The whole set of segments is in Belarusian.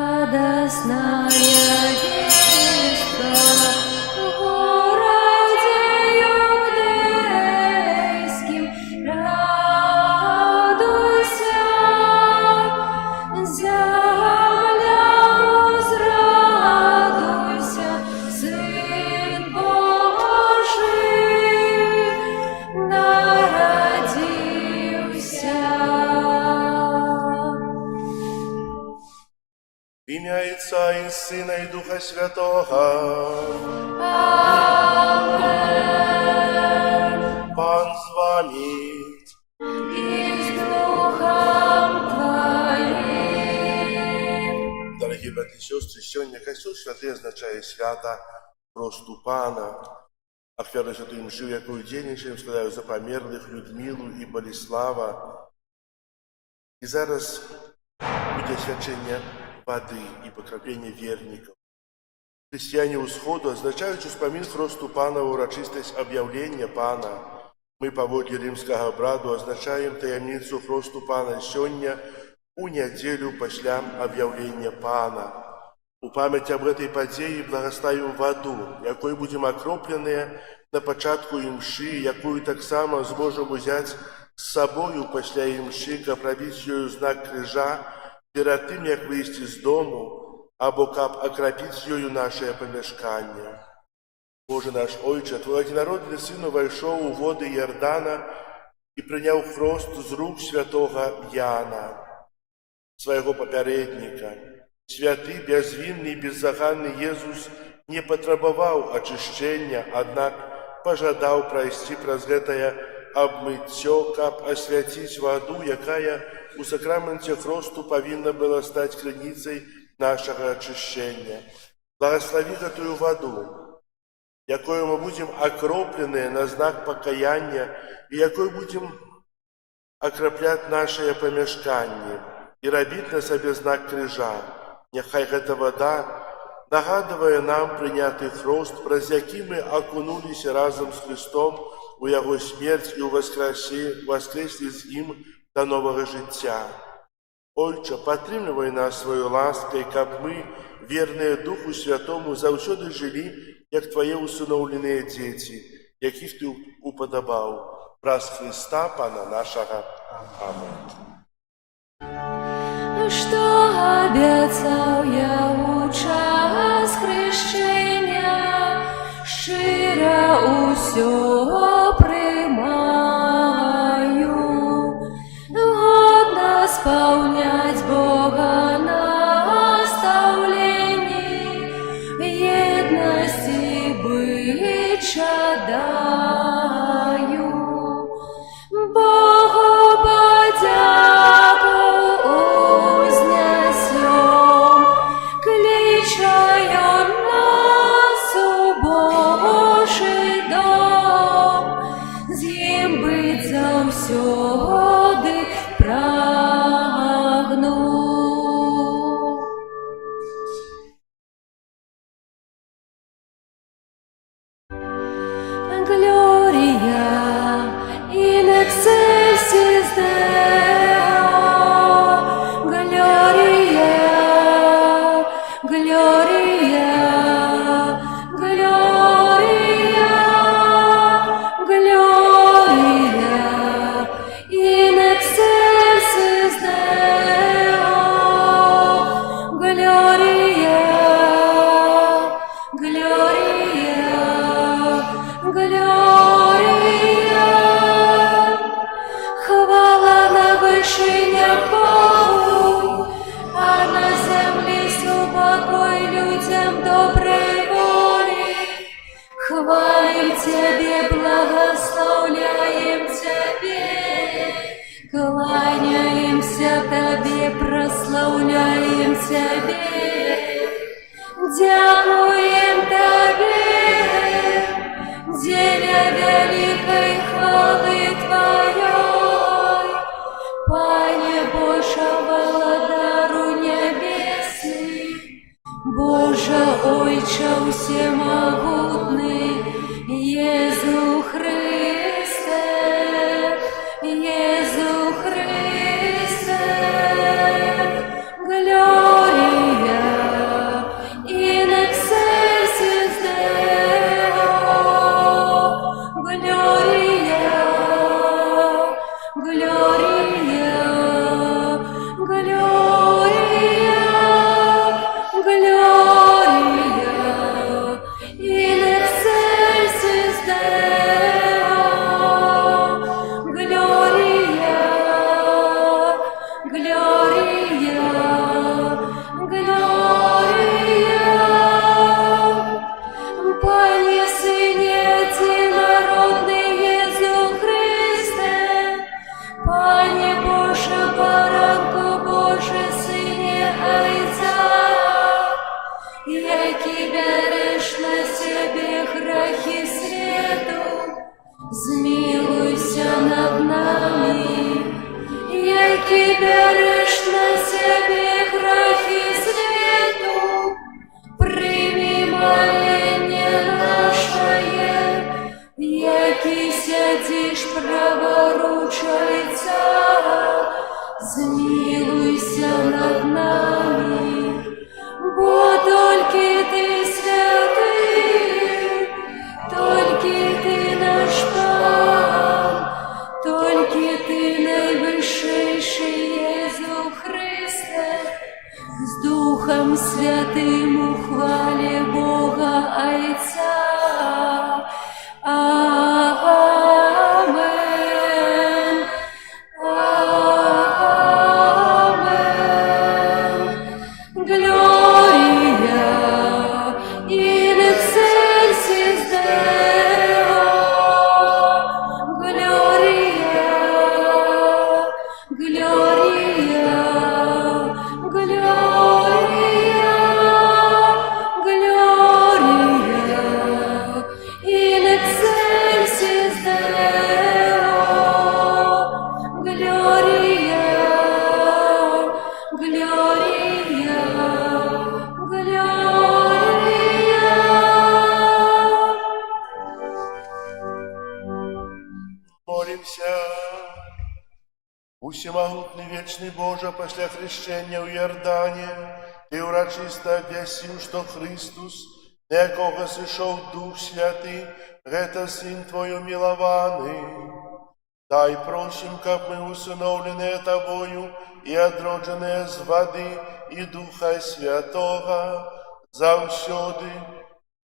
Радостная вестка в городе Иудейским, радуйся, земля, возрадуйся, Сын Божий народился. В ім'я Отця і Сина і Духа Святого. Амен. Пан з вами. И с Духом Твоим. Дорогі брати і сестри, сьогодні Костюл Святий означає свята просто Пана. Ахвяру Святої Мши, якою дійнішим складаю за померлих Людмилу і Боліслава. І зараз буде свячення воды и покропление верников. Христиане Усходу, означаючи вспомин хросту Пана, урочистость объявления Пана, мы поводле римского обраду означаем таємницю хросту Пана сьогодні у неделю після объявления Пана. У память об этой події благословим воду, якою будем окроплены на початку імши, якою так само зможемо взяти з собою після імши, каб робити її знак крижа, перед тим, як вийти з дому, або каб окропити її наше помешкання. Боже наш Ойче, Твой одинародний Син войшов у води Йордана і прийняв хрост з рук святого Яна, свого попередника. Святий, безвинний, беззаганний Єсус не потребував очищення, однак пожадав пройти през гэтае обмыццё, каб освятить воду, якая у сакраменте хросту повинна была стать крыницей нашего очищения. Благослови эту воду, якою мы будем окроплены на знак покаяния, и якой будем окроплять наше помешкание, и робить на себе знак крижа. Нехай эта вода, нагадывая нам принятый хрост, праз які мы окунулись разом с Христом у Его смерть и воскресли з Ним до нового життя. Отче, підтримуй нас свою ласкою, каб ми, вірні Духу Святому, завжди жили, як Твої усиновлені діти, яких Ти уподобав. Праз Христа, Пана нашого. Аминь. Что обещал я у час хрещения, щиро усё приймаю, годно сповнять Бога наставлений, єдності быть чадаю. Богу подяку узнесем, кличаю нас у Божий дом, з ним быть завсёды прагну. Gloria in excelsis Deo, Gloria, Gloria, Gloria, Gloria in excelsis Deo, Gloria, Gloria, Gloria. Хвала на вишинях Богу, а на землі спокой людям доброй воли. Хвалим Тебе, благословляем Тебе, кланяемся Тебе, прославляем Тебе, дякуем Тебе. Усемогутний вечний Боже, після хрещення у Йордані, ти урочисто об'яснив, що Христос, на якого сійшов Дух Святий, это Син Твой умилований. Дай просим, как мы усыновленные Тобою и отродженные з воды и Духа Святого, завсёды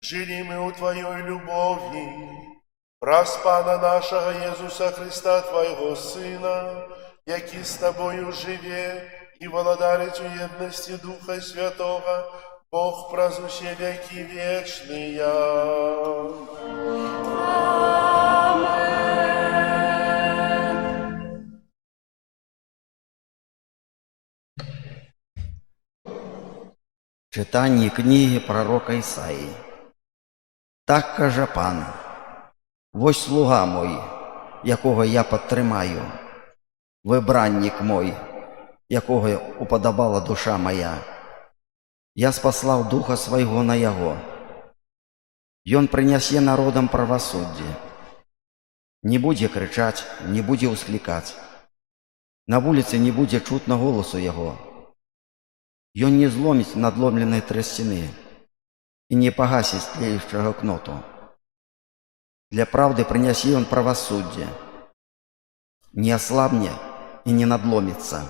жили мы у Твоей любови. Праз Пана нашего Иисуса Христа, Твоего Сына, який с Тобою живе и владарит у едности Духа Святого, Бог праз усе веки вечные. Читання книги пророка Ісаї. Так каже Пан: «Вось слуга мой, якого я підтримаю, вибранник мой, якого уподобала душа моя. Я спаслав Духа Свайго на Яго. Ён прынясе народам правасуддзе. Не будзе крычаць, не будзе ўсклікаць. На вуліцы не будзе чутно голосу Яго. Ён не зломіць надломленай трасціны і не пагасіць тлеючага кноту. Для праўды прынясе ён правасуддзе, не аслабне і не надломіцца,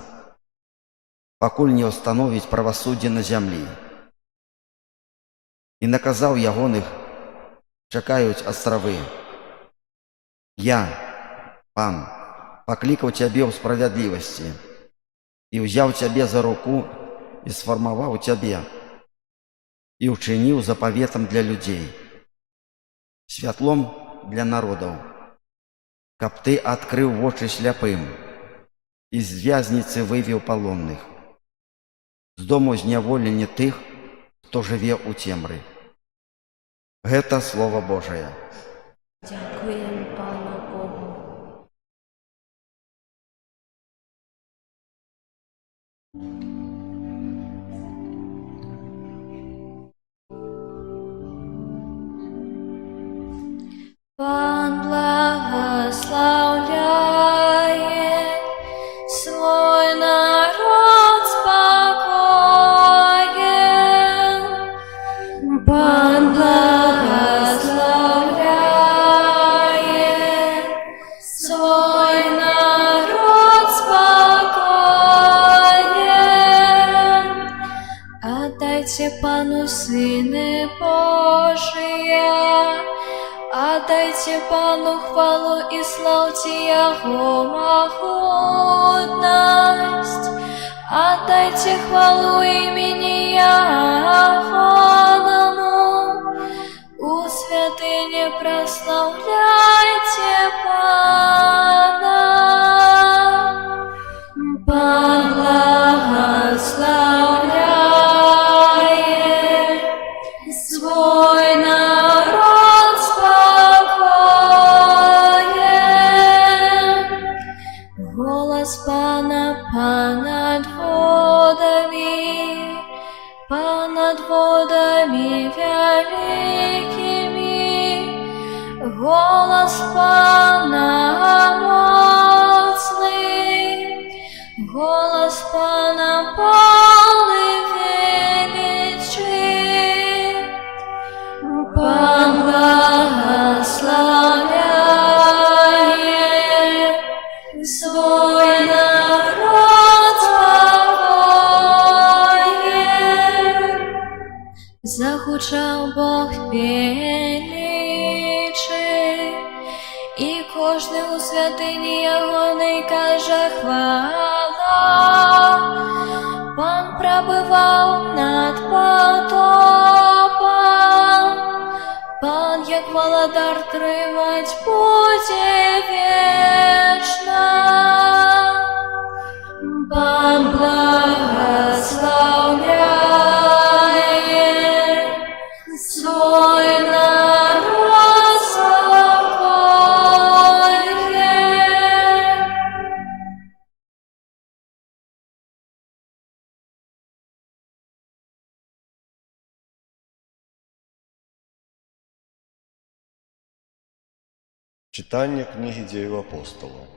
пакуль не ўстановіць правасуддзе на зямлі. І наказаў ягоных чакаюць астравы. Я, Пан, паклікаў цябе ў справядлівасці і ўзяў цябе за руку і сфармаваў цябе, і ўчыніў запаветам для людзей, святлом для народаў, каб ты адкрыў вочы сляпым і з вязніцы вывеў палонных, з дому зняволення тых, хто жыве ў цемры». Гэта Слова Божае. Дякуємо Пану Богу. Пан благословляє свой народ спокоен. Пан благословляє свой народ спокоен. Отдайте Пану Сыны Божия, отдайте Пану хвалу и славьте Его могутность. Отдайте хвалу имени Ягоному, у святыне прославляйте Пана. Пан благословляет свой народ спокоен. Голос Пана понад водами, понад водами великими. Голос Пана моцный, голос Пана полный величи. Пан благословляет свой народ спокоен. Загучав Бог величий, і кожний у святині Ягоний каже хвала. Пан пробивав над потопом, Пан, як володар, тривать буде вечно. Пан благословляє свой народ спокоен. Читання книги Діїв апостолів.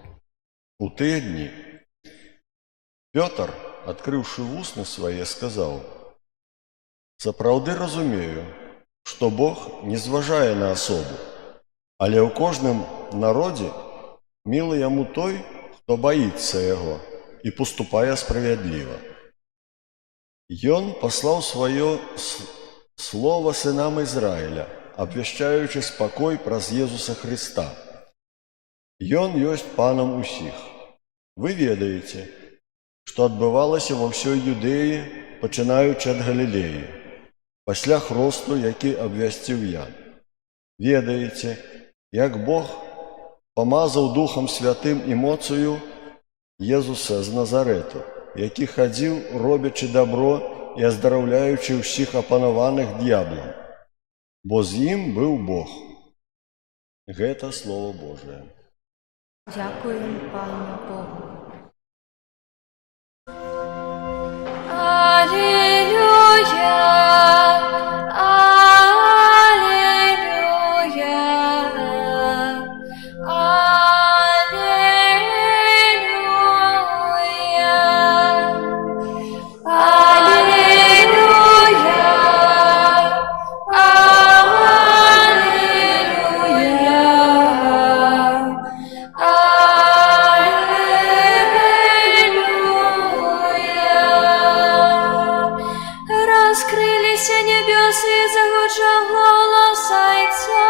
У ті дні Пётр, адкрыўшы вусны свае, сказаў: «Сапраўды разумею, што Бог не зважае на асобу, але ў кожным народзе мілы яму той, хто баіцца яго і паступае справядліва. Ён паслаў сваё слова сынам Ізраіля, абвяшчаючы спакой праз Езуса Хрыста. Ён ёсць панам усіх. Вы ведаеце, што адбывалася ва ўсёй Юдэі, пачынаючы ад Галілеі, пасля хросту, які абвясціў я. Ведаеце, як Бог памазаў Духам Святым і моцаю Езуса з Назарету, які хадзіў, робячы дабро і аздараўляючы ўсіх апанаваных д'яблам, бо з ім быў Бог». Гэта Слово Божие. Дякуємо Пану Богу. Раскрылись небесы, загучал голос Отца.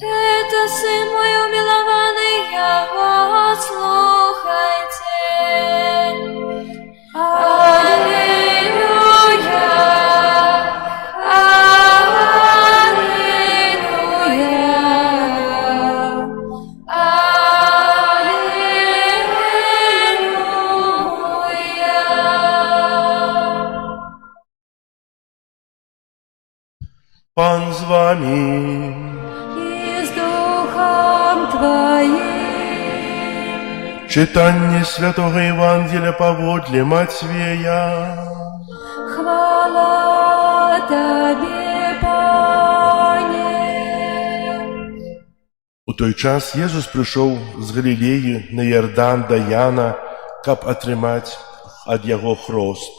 Это Сын мой умилованный, Его слухайте. Аллилуйя, аллилуйя, Пан з вами. и с Духом Твоим. Читання Святого Євангелія паводле Матвея. Хвала Тебе, Пане. У той час Єсус прийшов з Галілеї на Йордан да Яна, каб атрымаць ад яго хрост.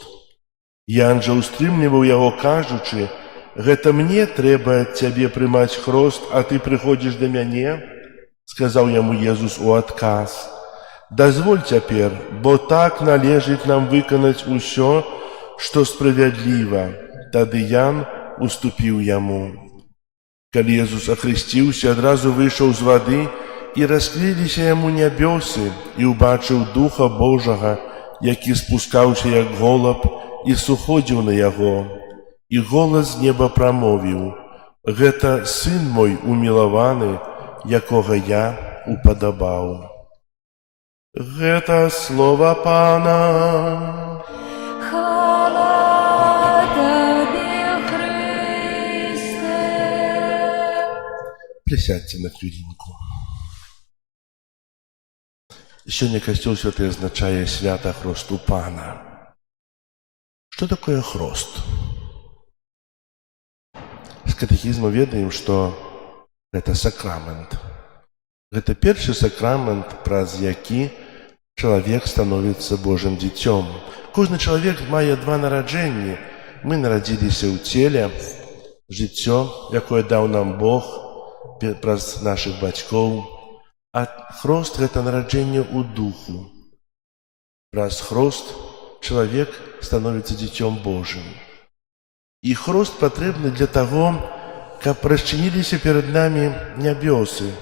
Ян жа устрымліваў яго, кажучы: «Гэта мне трэба ад цябе прымаць хрост, а ты прыходзіш да мяне?» Сказаў яму Езус у адказ: «Дазволь цяпер, бо так належыць нам выканаць усё, што справядліва». Тады Ян уступіў яму. Калі Езус ахрысціўся, адразу выйшаў з вады, і раскрыліся яму нябёсы, і ўбачыў Духа Божага, які спускаўся як голуб і сыходзіў на яго. І голас з неба прамовіў: «Гэта Сын мой умілаваны, якога я упадабаў». Гэта слова Пана. Хвала Тебе, Христе. Присядьте на хвилинку. Сегодня Костел Святый означает свято хросту Пана. Что такое хрост? З катехізму ведаем, што гэта сакрамент. Гэта першы сакрамент, праз які чалавек становіцца Божым дзіцём. Кожны чалавек мае два нараджэнні. Мы нарадзіліся ў целе, жыццё, якое даў нам Бог праз нашых бацькоў, а хрост – гэта нараджэнне ў духу. Праз хрост чалавек становіцца дзіцём Божым. І хрост патрэбны для таго, каб расчыніліся перад намі нябёсы,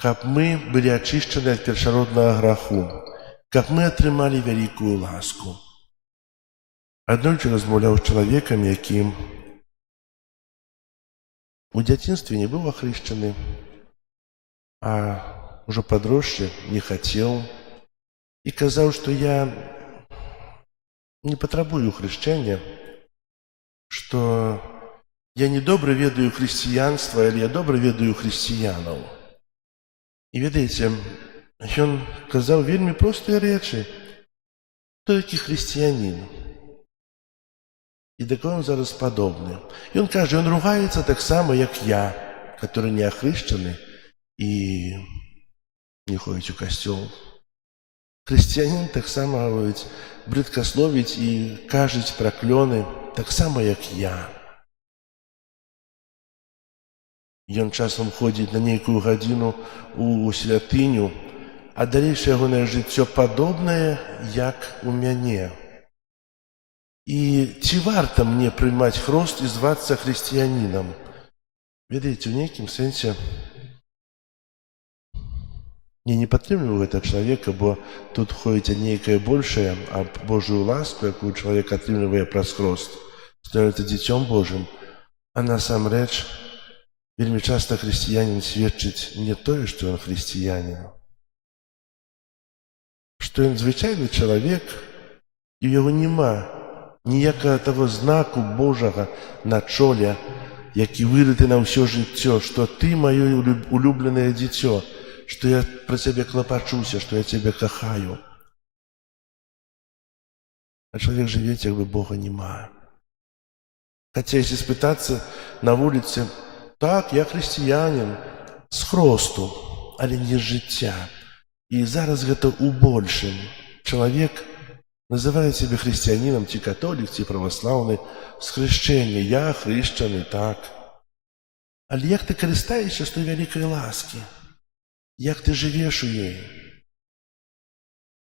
каб мы былі ачышчаны ад першароднага граху, каб мы атрымалі вялікую ласку. Аднойчы размаўляў з чалавекам, які у дзяцінстве не быў ахрышчаны, а ўжо падросшы не хацеў, і казаў, што я не патрабую хрышчэння, што я не добра ведаю хрысціянства, але я добра ведаю хрысціянаў. І ведаеце, ён казаў вельмі простыя рэчы. Хто такі хрысціянін? І да кого ён зараз падобны? Ён кажа, ён ругаецца так само, як я, который не ахрышчаны і не ходзіць у касцёл. Хрысціянін таксама гаворыць, брыдкасловіць і кажуць праклёны, таксама як я. Ён часам ходзіць на нейкую гадзіну у святыню, а далейшае ягонае жыццё падобнае, як у мяне. І ці варта мне прымаць хрост і звацца хрысціянінам? Ведаеце, у нейкім сэнсе я не падтрымліваю гэта чалавека, бо тут ходзіць нейкае большае, аб Божую ласку, якую чалавек атрымлівае праз хрост, становіцца дзіцём Божым, а насамрэч вельмі часта хрысціянін сведчыць не тое, што ён хрысціянін, што ён звычайны чалавек, і ў яго няма ніякага таго знаку Божага на чоле, які вырыты на ўсё жыццё, што ты маё улюбленае дзіцё, што я пра цябе клапачуся, што я цябе кахаю. А чалавек жыве, як бы Бога няма. Хаця, если спытацца на вуліцы, так, я хрысціянін з хросту, але не з жыцця. І зараз гэта ў большым. Чалавек называе сябе хрысціянінам, ці католік, ці праваслаўны, з хрышчэння. Я хрышчаны, так. Але як ты карыстаешся з той вялікай ласкі? Як ты жывеш у ёй?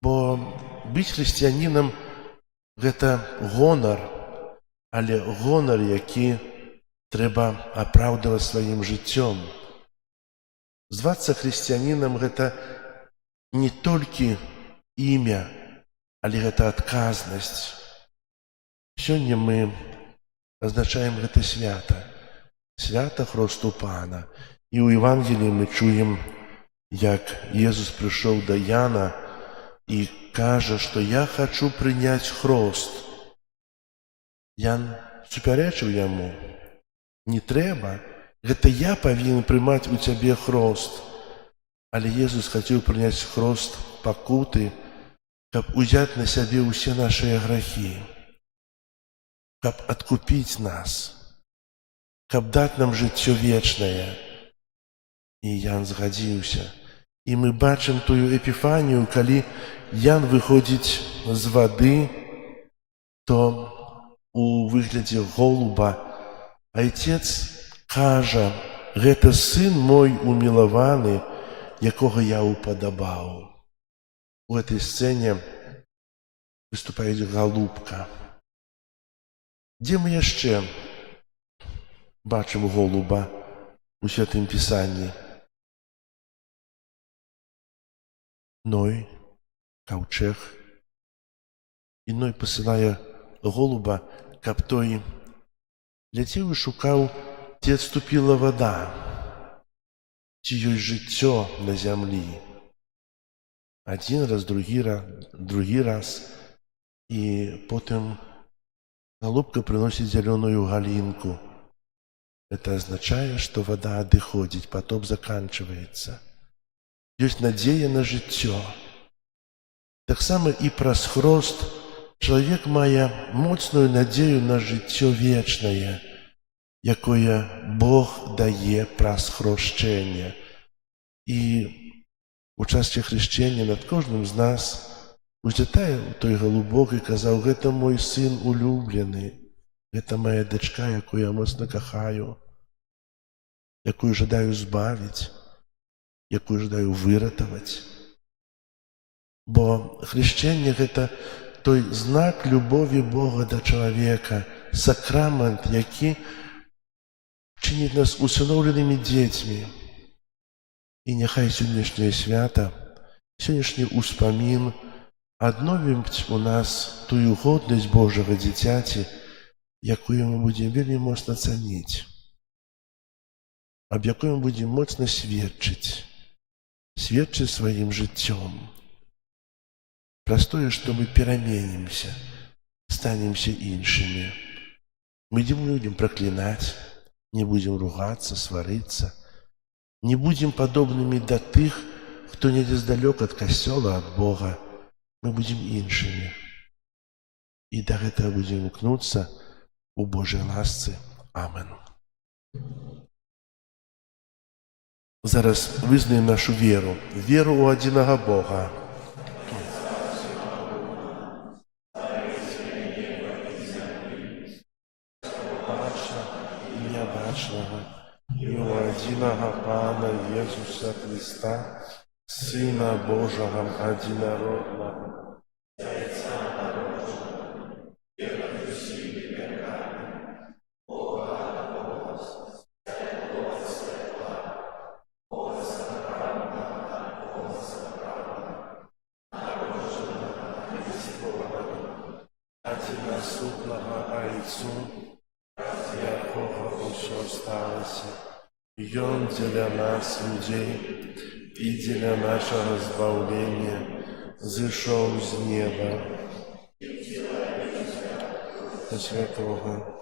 Бо быць хрысціянінам – гэта гонар, але гонар, які трэба апраўдаваць сваім жыццём. Звацца хрысціянінам – гэта не толькі імя, але гэта адказнасць. Сёння мы азначаем гэта свята, свята хросту Пана. І ў Евангеліі мы чуем, як Езус прыйшоў да Яна і кажа, што я хачу прыняць хрост. Ян супярэчыў яму. Не трэба, гэта я павінен прымаць у цябе хрост. Але Езус хацеў прыняць хрост пакуты, каб узяць на сябе ўсе нашыя грахі, каб адкупіць нас, каб даць нам жыццё вечнае. І Ян згадзіўся. І мы бачым тую эпіфанію, калі Ян выходзіць з вады, то у выглядзе голуба Айцец кажа, гэта сын мой умілаваны, якога я упадабаў. У гэтай сцэне выступае голубка. Дзе мы яшчэ бачым голуба у Святым Пісанні? Ной, каўчэг. І Ной пасылае голуба, каб той ляцеў і шукаў, ці адступіла вада, ці ёсць жыццё на зямлі. Адзін раз, другі раз, і потым голубка прыносіць зялёную галінку. Это азначае, што вада адыходзіць, патоп заканчваецца. Ёсць надзея на жыццё. Таксама і праз хрост чалавек мае моцную надзею на жыццё вечнае, якое Бог дае праз хрошчэнне. І у часе хрышчэння над кожным з нас узлятае той голубок і казаў, гэта мой сын улюблены, гэта моя дачка, якую я моцна кахаю, якую жадаю збавіць, якую жадаю выратаваць. Бо хрышчэнне – гэта той знак любові Бога да чалавека, сакрамент, які чыніць нас усыноўленымі дзецьмі. І няхай сённяшняе свята, сённяшні ўспамін адновіць у нас тую годнасць Божага дзіцяці, якую мы будзем вельмі моцна цаніць, аб якой мы будзем моцна сведчыць сваім жыццём. Праз тое, што мы пераменімся, станемся іншымі. Мы не будзем праклінаць, не будзем ругацца, сварыцца, не будзем падобнымі да тых, хто недзе здалёк ад касцёла, ад Бога. Мы будзем іншымі. І да гэтага будзем імкнуцца у Божай ласцы. Амен. Зараз вызнаем нашу веру, веру ў адзінага Бога. і у одиного Пана Єсуса Христа, Сина Божого одинородного, одиносутного Отцу, якого все сталося, и Он для нас, людей, и для нашего избавления, зашел с неба, святого,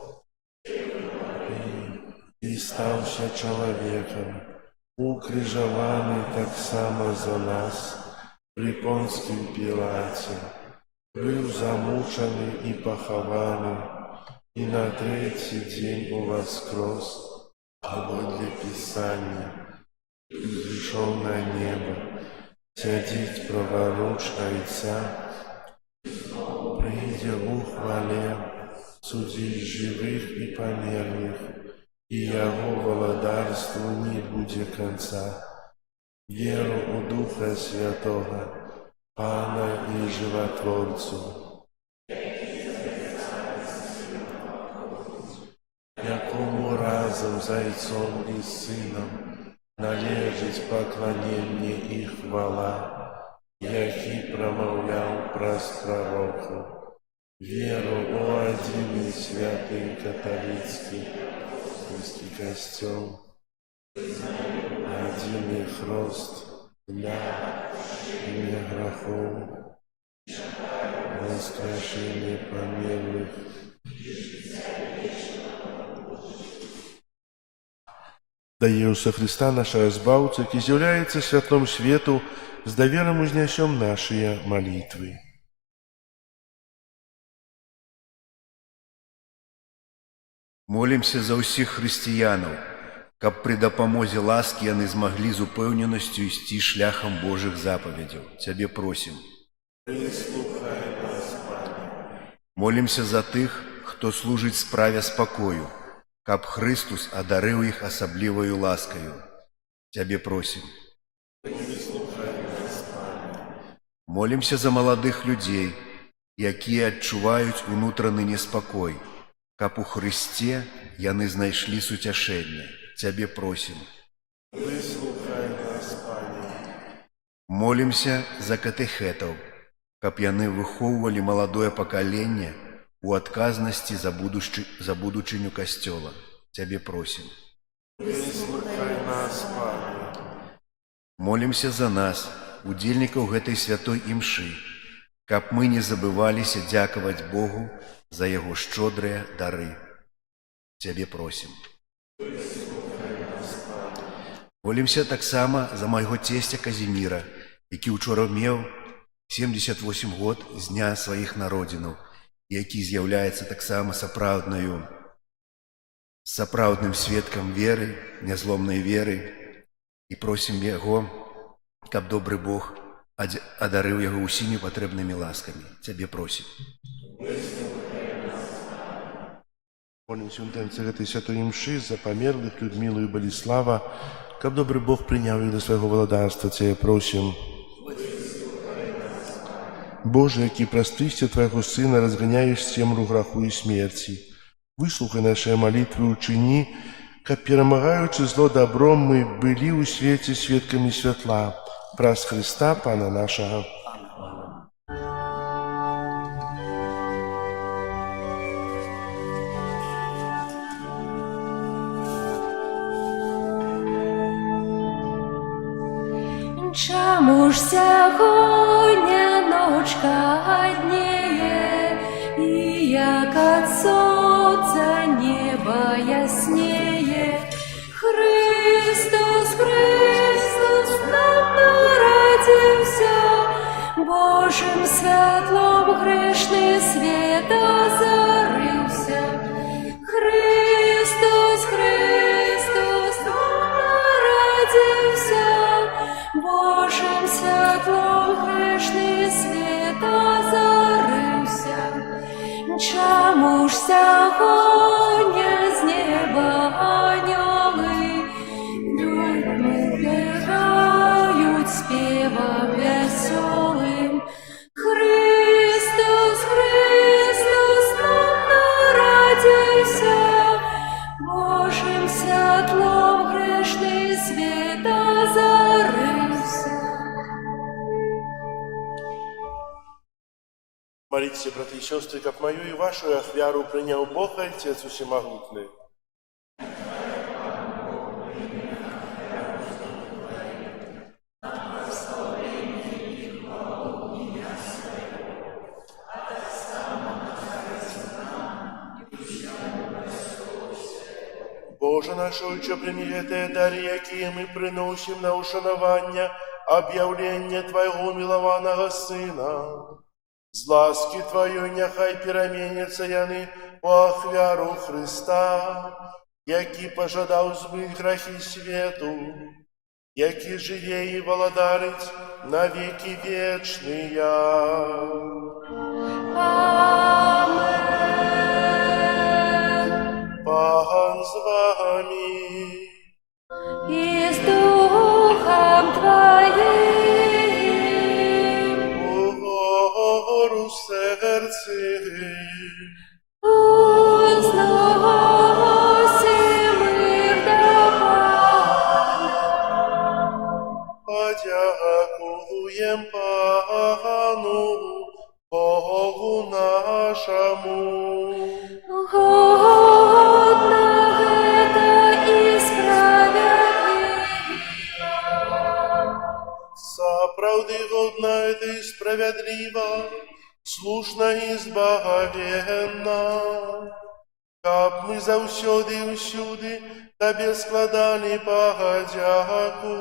и стався человеком, укрижованный так само за нас, при Понским Пилате, был замученный и похованный, и на третий день воскрес, а для Писания пришел на небо, сядет праворуч Отца, придя в хвале, судить живых и померных, и Его владарству не будет конца. Веру у Духа Святого, Пана и Животворцу, якому разом з Отцом і Сином належить поклонение и хвала, який промовляв праз пророку. Веру у один святый католицкий костел, один хрост для грехов, воскрешение померлых, да Иисуса Христа, нашего Збавця, який з'являється святлом свету, с довером узнесем наши молитвы. Молімся за ўсіх хрысціянаў, каб пры дапамозе ласкі яны змаглі з упэўненасцю ісці шляхам Божых запаведзяў. Цябе просім. Молімся за тых, хто служыць справе спакою, каб Христус адарыў іх асабліваю ласкаю. Цябе просім. Молімся за маладых людзей, якія адчуваюць унутраны неспакой, каб у Христе яны знайшлі суцяшэнне. Цябе просім. Молімся за катэхетаў, каб яны выхоўвалі маладое пакаленне у адказнасці за будучыню Касцёла. Цябе просім. Молімся за нас, удзельнікаў гэтай святой імшы, каб мы не забываліся дзякаваць Богу за Яго шчодрыя дары. Цябе просім. Молімся таксама за майго цесця Казіміра, які ўчора меў 78 год з дня сваіх народзінаў, які з'яўляецца таксама сапраўдным сведкам веры, нязломнай веры, і просім яго, каб добры Бог адарыў яго ўсімі патрэбнымі ласкамі. Цябе просім. Молимся в танце этой святой мши за померлых Людмилу и Болеслава, как добрый Бог принял их до своего владарства, Тебе просим. Боже, який простыстя Твоего Сына разгоняешь темру граху и смерти, выслухай наши молитвы, учини, как перемагаючи зло добром, мы были у свете свідками святла, праз Христа, Пана нашего. Чому ж сягоння ночка одніє, і як от сонця небо яснее? Христос, Христос нам народився, Божим світлом грешний світ озарився. Христос, Христос нам народився, Божим світлом Молитесь, братья и сестры, как мою и вашу ахвяру принял Бог Отец Всемогутный. Боже наш Отче, прими те дари, які ми приносим на ушанування, об'явлення Твоего милованого Сина. З ласки Твоєї нехай переміняться яни по ахвяру Христа, який пожадав змить грехи світу, який живе і володарить на віки вічні. Пан з вами. И с Духом Твоим Угору серці, узносим их до подякуєм Пану, Богу нашому. Годно это и справедливо. Справді годна это и справедливо, слушна и збагавенна. Каб ми завсёды і усюди Табе складали подяку.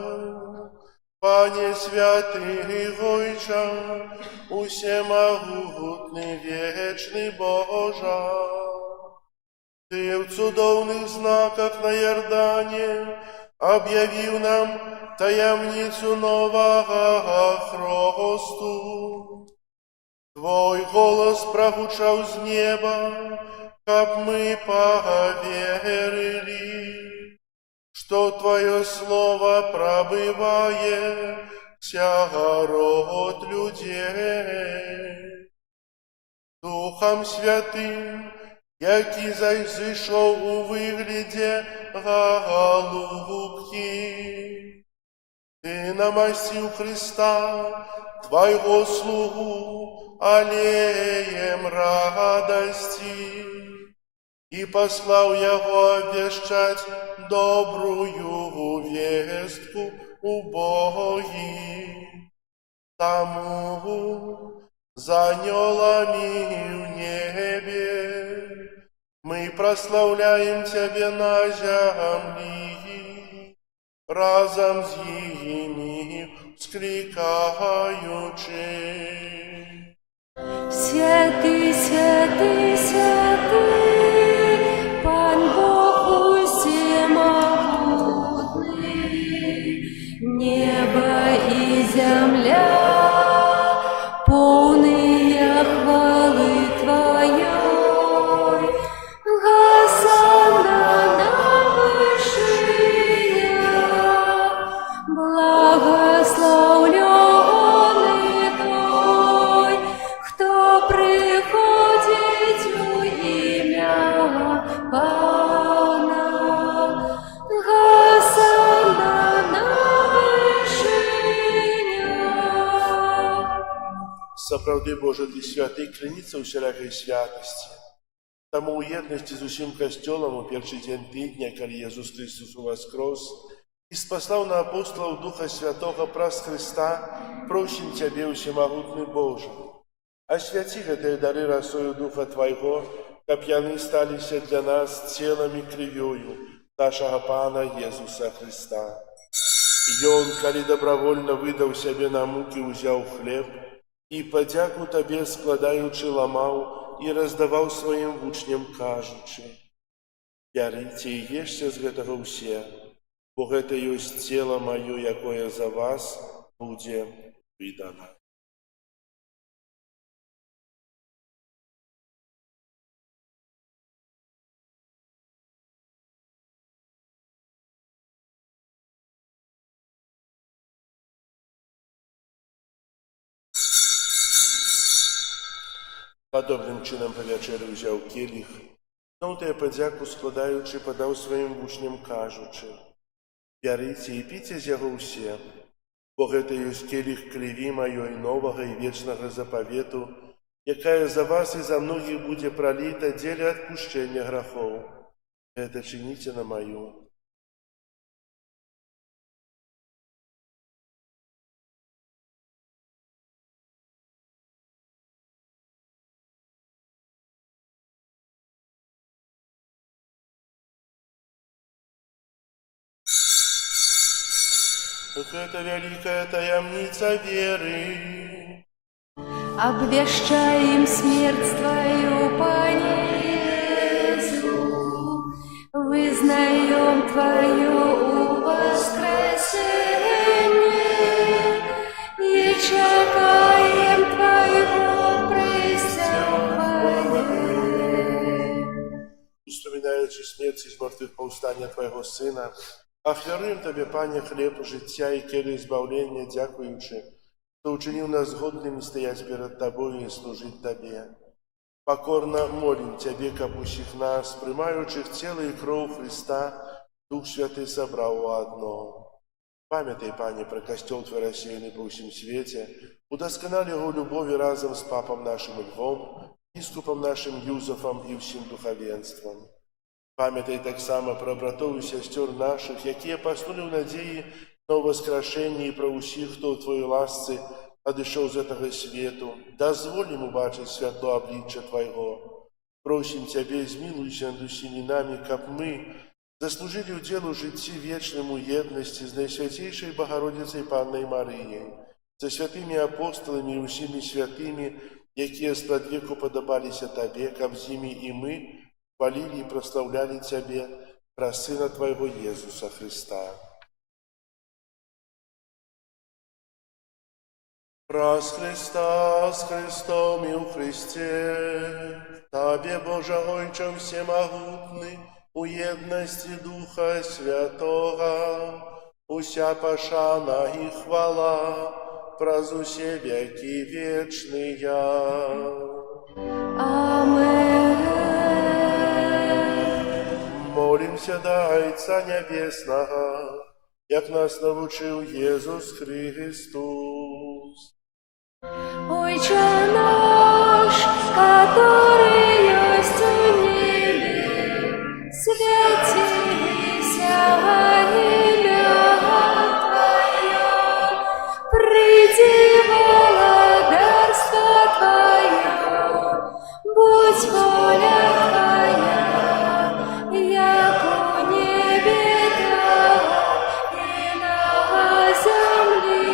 Пане святый Ойча, усемогутный вечный Божа, Ты в цудовных знаках на Иордане объявил нам таямницу нового хросту. Твой голос прогучал с неба, как мы поверили, что Твое Слово пробывает вся род людей. Духом Святым, який зайшов у вигляді голубки, Ты намастил Христа, Твоего слугу, аллеем радости, и послал Его обвещать добрую вестку убогим, тому за анgelами в небе. Мы прославляем Тебя на земле, разом с ими вскликаючи. Святый, святый, святый, Пан Бог всемогутный, небо и земля, полные хвалы Твоей. Госанна на вышиях, благословленный Той, кто приходит в имя Пана. Госанна на вышинях. Сапраўды, Боже, Ты святый, кляніцца ўсялякай святасці. Таму ў єднасці з усім касцёлам у першы дзень тыдня, калі Езус Христос уваскрос і спаслаў на апостолаў Духа Святога праз Христа, просім Цябе, усемагутны Боже, асвяці гэтыя дары расою Духа Твайго, каб яны сталіся для нас целам і крывёю нашага Пана Езуса Христа. Ён, калі добравольна выдаў сябе на мукі, узяў хлеб і падзяку Табе складаючы ламаў і раздаваў сваім вучням, кажучы: «Бярыце і ешце з гэтага ўсе, бо гэта ёсць цела маё, якое за вас будзе выдана». Падобным чынам па вячэры ўзяў келіх, зноў тыя падзяку складаючы, падаў сваім вучням, кажучы: «Бярыце і піце з яго ўсе, бо гэта ёсць келіх крыві маёй новага і вечнага запавету, якая за вас и за многих будет пролита, деле отпущения грехов. Это чините на мою. Это великая таямница веры. Обвещаем смерть Твою, Пане Иисус, вызнаем Твою воскресение и чекаем Твоего преступления. Вспоминаючи смерть из мертвых повстания Твоего Сына, оферуем Тебе, Пане, хлеб життя и келью избавления, дякуючи, что учинил нас годными стоять перед Тобой и служить Тебе. Покорно молим Тебе, капущих нас, примающих тело и кровь Христа, Дух Святый собрал во одно. Памятай, Пане, про костел Твой рассеянный по всем свете, удосконали его любови разом с Папом нашим Львом, Искупом нашим Юзефом и всем духовенством. Памятай так само про братов и сестер наших, якія поснули в надеї на воскрешение и про усіх, хто в Твоей ласці одышел з этого свету. Дозволь им убачить святло обличчя Твоего. Просим Тебе, змилуйся над усіми нами, как мы заслужили уделу житті вечному єдності з Найсвятейшей Богородицей Панной Марией, со святыми апостолами и усіми святыми, якія сподвеку подобалися Тебе, как з ними и мы хвалили и прославляли Тебе, про Сына Твоего Иисуса Христа. Раз Христа с Христом и у Христе, Тебе, Боже Ойче всемогутный, у едности Духа Святого, уся пошана и хвала, празусе веки вечные. Амен. Молимся до Отца Небесного, як нас научил Иисус Христос. Отче наш, который есть в небе, святися имя Твое, приди владарство Твое, будь воля Твоя, яко в небе, так и на земле.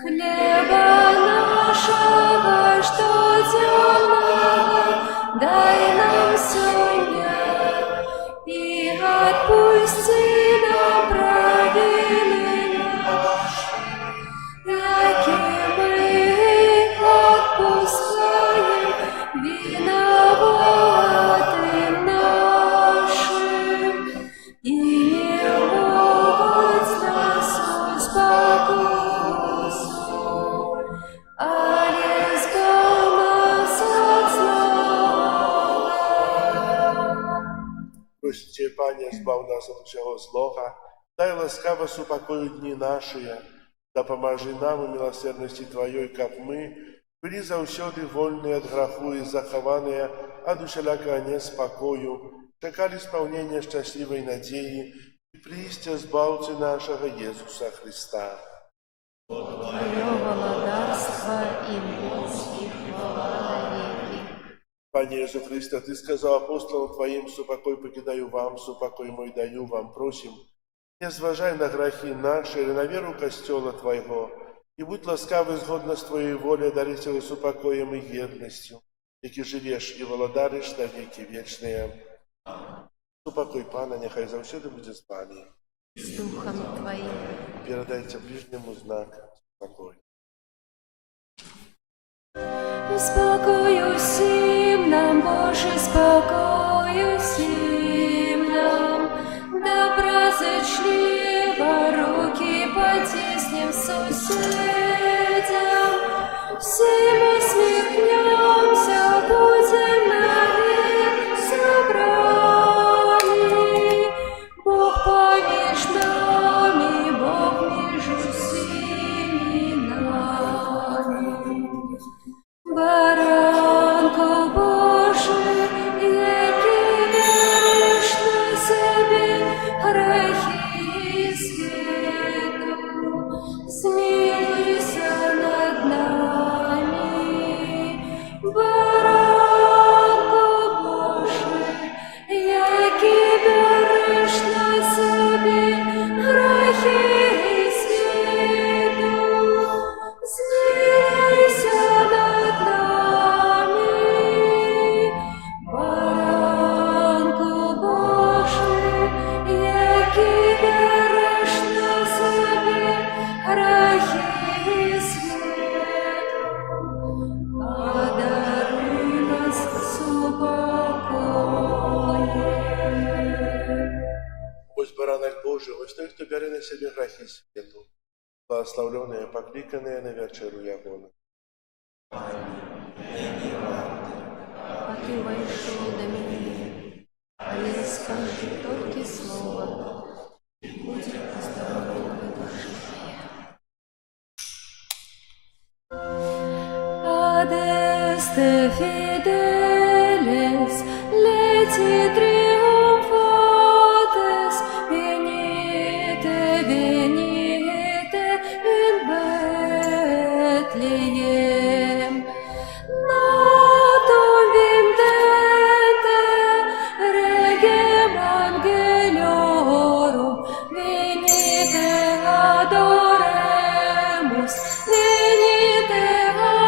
Хлеба нашего штодневного дай нам сегодня, и отпусти нам провины наши, яки мы отпускаем виноватым нашим, и не вводь нас в спокусу, але избавь нас от злого. Просим Тебе, Пане, избав нас от всего злого, дай ласкаво супокою дни наши, да поможи нам и милосердности Твоей, как мы, были заусёды вольные от греху и захованные от усялякого неспокою, чекали исполнения счастливой надеи и приистя Збавцы нашего Иисуса Христа. Твое владарство и мощь и хвала навеки. Пане Иисус Христе, Ты сказал апостолам Твоим, супокой покидаю вам, супокой мой даю вам, просим, не зважай на грехи наши или на веру костела Твоего, и будь ласкавый згодно с Твоей волей, дарить его супокоем и едностью, яки живешь и владаришь на веки вечные. Супокой Пана, нехай завсёды будет с вами. С Духом Твоим. Передайте ближнему знак спокой. Спокою всім нам, Боже, спокою всім нам, доброзичливо руки потиснем соседям, всем усмехнемся, будем навек собраны. Бог помеж нами, Бог между всеми нами. Божий, ось той, хто бере на себе грехи світу, благословленные, покликанные на вечеру Ягона. А ты вошел до меня, а не скажи только слово, будет остановлена душа моя. Adeste fideles, leti triumphates, venite, venite in Bethlehem. Natum vindente, regem angeliorum, venite adoremus, venite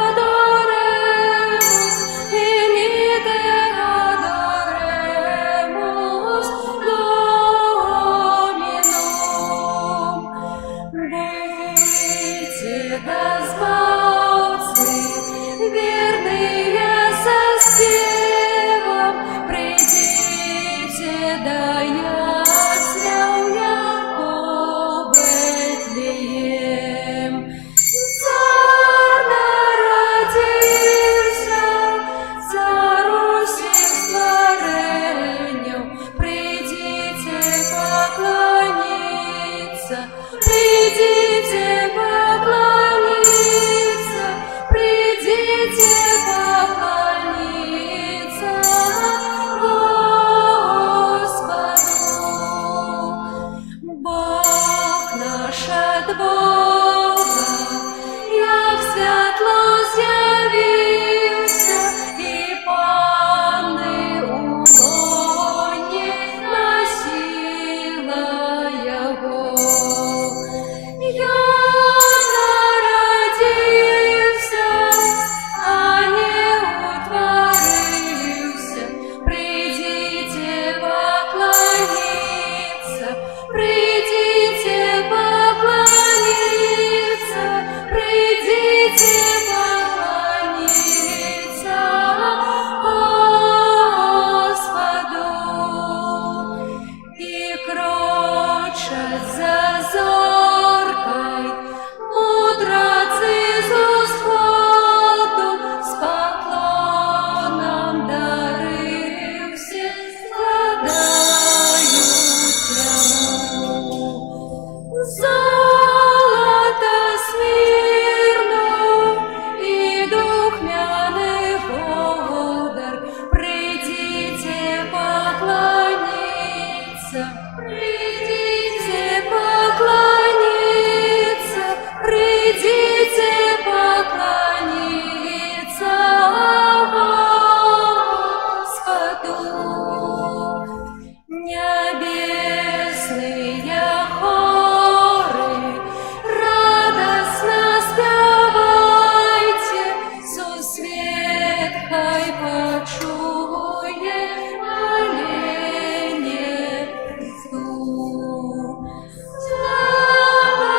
adoremus, venite adoremus Dominum. Будьте дозбавцы, верные со спевом, придите, да яслял я по Бethlehem. Царь народился, цару всех створеньем, придите поклониться, придите поклониться, придите поклониться Господу. Бог наш от Бога, як світло з'явився, і панни у лоні носила його. Я народився, а не утворився, придите поклониться, придите поклониться, придите поклониться Господу. И крочат за зоркой мудрецы з усходу, з поклоном дары все складають йому. Золото смирно и духмяный водор, придите поклониться, придите поклониться, придите поклониться Господу. Небесные хоры, радостно спевайте, сусветхай почує оленє Христу. Слава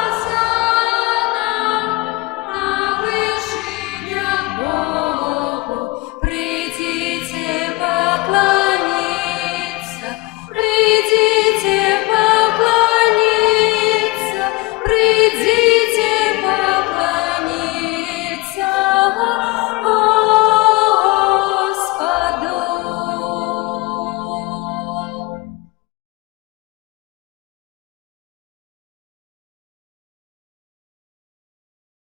Отцам на вышинях Богу, придите поклониться, придите поклониться, придите поклониться Господу.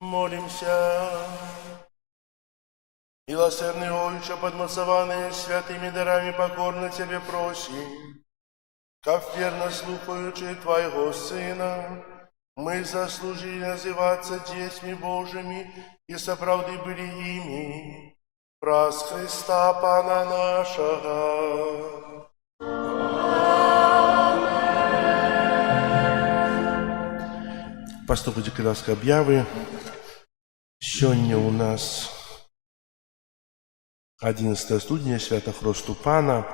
Молимся. Милосердный Отче, подмасованные святыми дарами, покорно Тебе просим, как верно слухаючи Твоего Сына, мы заслужили называться детьми Божьими и соправды были ими. Праз Христа Пана нашего. Поступайте к ласка объявы. Сёння у нас 11 студня свята Хросту Пана.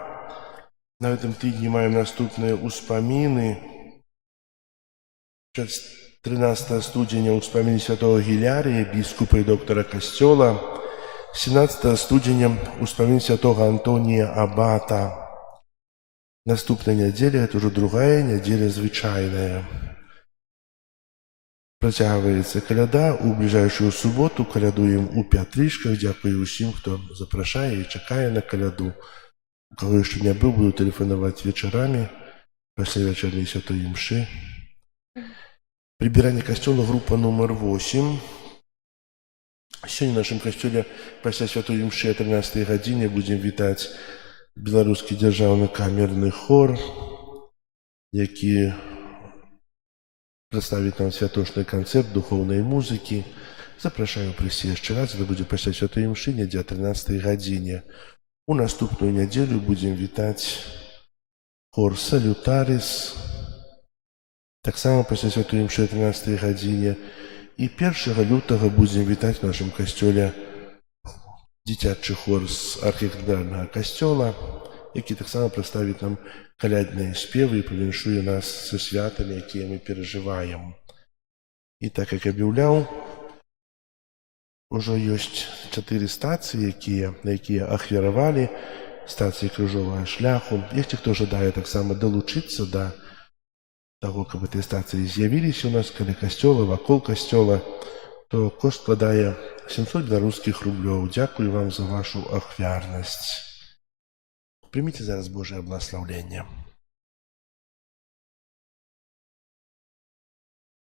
На этом тыдні маем наступные успомины. 13 студня успомины святого Гилярия, бискупа и доктора Костела. 17 студня успомины святого Антония Аббата. Наступная неделя – это уже другая неделя звычайная. Працягваецца каляда. У бліжэйшую суботу калядуем у Пятрышках. Дзякую ўсім, хто запрашае і чакае на каляду. У каго яшчэ не быў, буду тэлефанаваць вечарамі пасля вячэрняй святой імшы. Прыбіранне касцёла, група нумар 8. Сёння в нашым касцёле пасля святой імшы о 13 гадзіне будзем вітаць беларускі дзяржаўны камерны хор, які прадставіць нам святочны канцэрт духоўнай музыкі. Запрашаю прыйсці яшчэ раз, гэта будзе пасля святой імшы недзе о 13 гадзіне. У наступную нядзелю будзем вітаць хор «Салютарис», таксама пасля святой імшы о 13 гадзіне. І 1 лютага будзем вітаць в нашым касцёле дзіцячы хор з архікатедральнага касцёла, які таксама прадставіць нам калядныя спевы і павіншуе нас са святамі, якія мы перажываем. І так, як аб'яўляў, ужо ёсць 4 стацыі, на якія ахвяравалі, стацыі крыжовага шляху. Если хто жадае таксама далучыцца да таго, каб гэтыя стацыі з'явіліся у нас каля касцёла, вакол касцёла, то кошт складае 700 беларускіх рублёў. Дзякую вам за вашу ахвярнасць. Прыміце зараз Божае благословенне.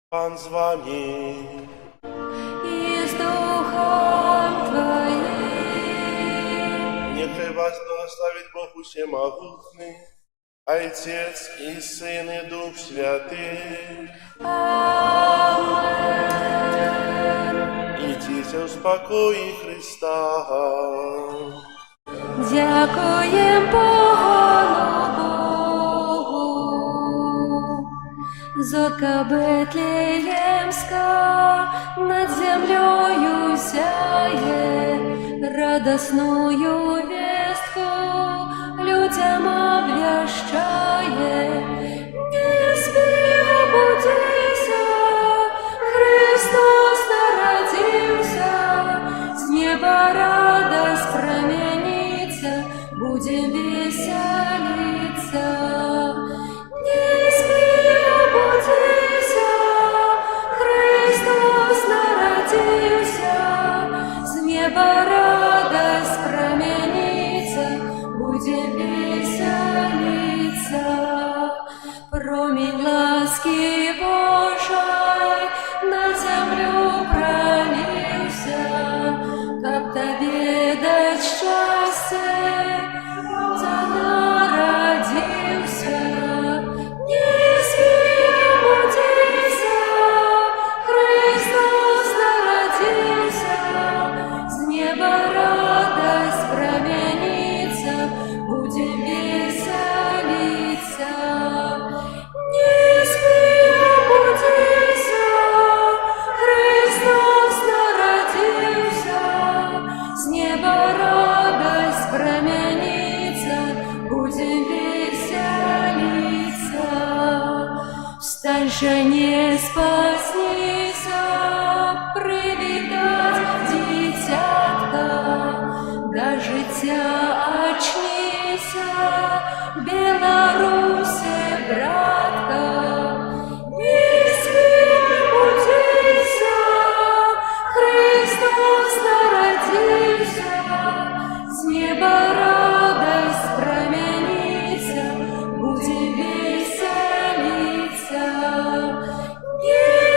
Пан з вами. И с Духом Твоим. Нехай вас благословит Бог Всемогутный, Отец и Сын и Дух Святый. Идите в спокое Христа. Дякуем Богу, зодка Бетлеемска над землею сяет, радостную вестку людям обвящает. Не спи, будися, Христос народился, с неба радость променится, будем веселиться. Не спи, будися, Христос народился, с неба радость променится, будем веселиться. Промень ласки Божией на землю пролился, как тебе дать счастье, ты народился. Не спи, будися, Христос народился, с неба радость променится, будем веселиться. Не спи, будися, Христос народился, с неба радость променится, будем веселиться. Встань же, не спаснися, привітать дитятка, до життя очнися, Беларуси, братка. Не спи, будися, Христос народился, с неба радость променится, будем веселиться. Не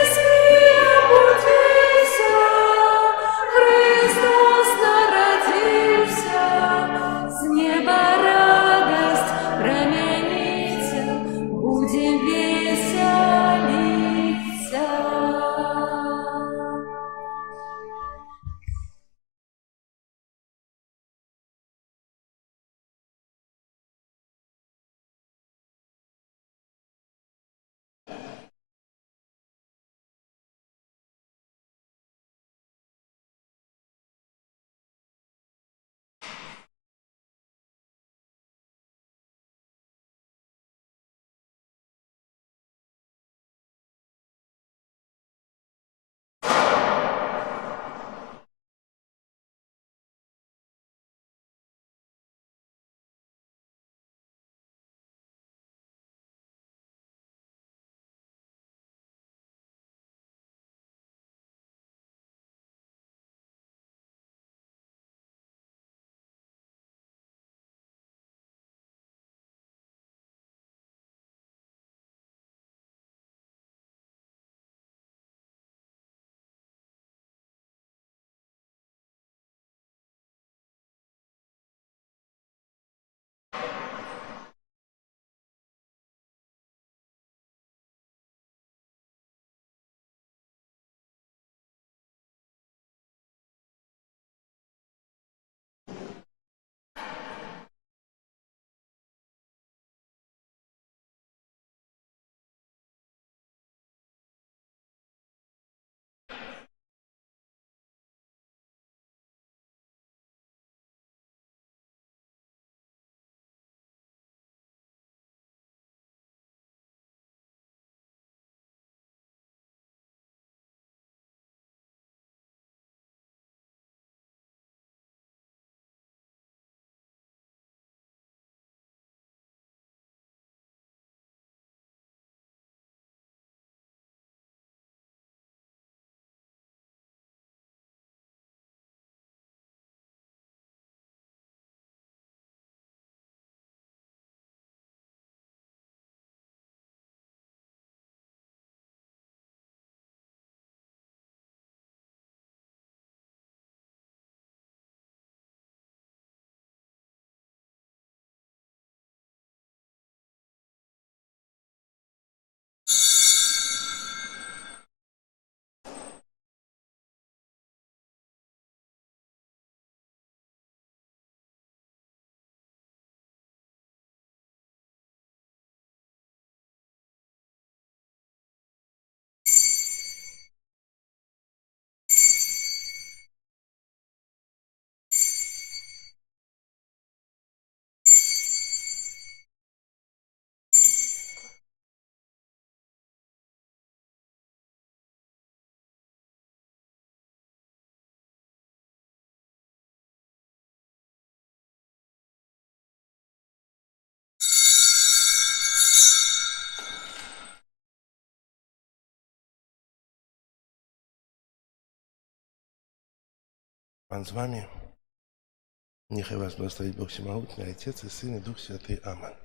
Пан з вами. Нехай вас благословить Бог Всемогутний, Отец и Сын и Дух Святый. Аминь.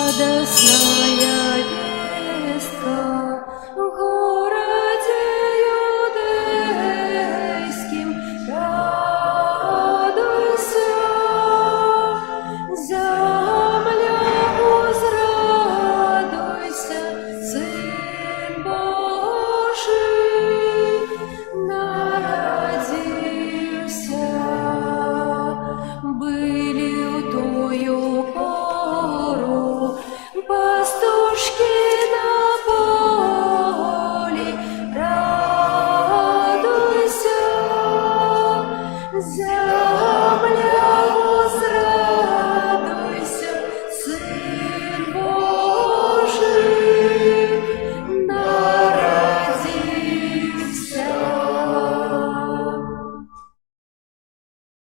Радостная вестка в городе Иудейским, радуйся, земля возрадуйся, Сын Божий народился. Были у тою пору пастушки на поле, радуйся, земля возрадуйся, Сын Божий народился.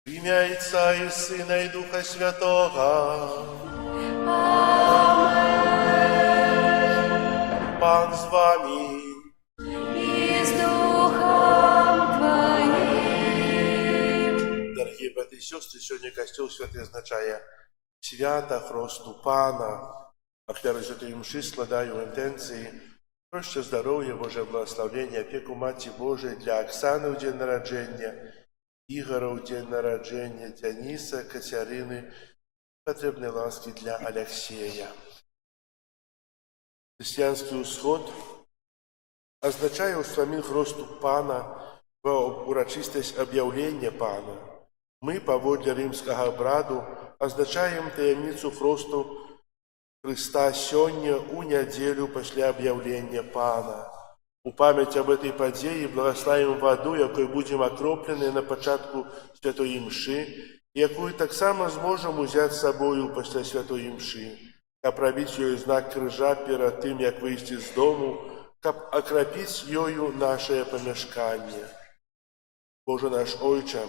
В ім'я Отця і Сина і Духа Святого. Пан з вами. И с Духом Твоим. Дорогі брати і сестри, сьогодні Костел Святий означає свята Христу Пана. Ахвяри Святої Мши складаю в інтенції проще здоров'я, Боже благословення, опеку Маті Божої для Оксани у день народження, Ігора у день народження, Дениса, Катерини, потрібні ласки для Алексея. Християнський усход означає устромін Христу Пана в урочистость об'явлення Пана. Ми, поводле римського обраду, означаємо таємницю Христу Христа сьогодні у неділю після об'явлення Пана. У пам'ять об этой події благословимо воду, якою будемо окроплені на початку Святої Мши, і якою так само зможемо взяти з собою після Святої Мши, каб робити її знак крижа перед тим, як вийти з дому, каб окропити її наше помешкання. Боже наш Ойче,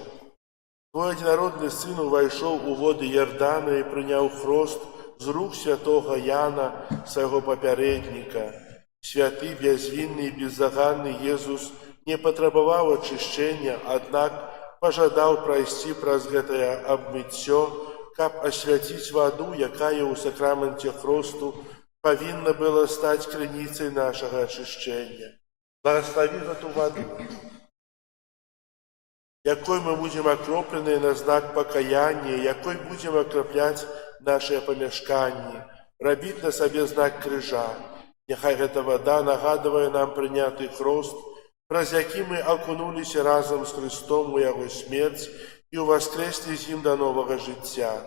Твой одинародний Син увійшов у води Йордана і прийняв хрест з рук святого Яна, свого попередника. Святий, безвинний і беззаганний Єсус не потребував очищення, однак пожадав пройти праз гэтае обмыццё, каб освятить воду, якая у сакраменте хресту повинна была стать криницей нашего очищения. Благослови эту воду, якой мы будем окроплены на знак покаяния, якой будем окроплять наше помешкание, робить на себе знак крижа. Нехай эта вода нагадывая нам принятый хрест, праз які мы окунулись разом с Христом у Его смерть и воскресли с Ним до нового життя.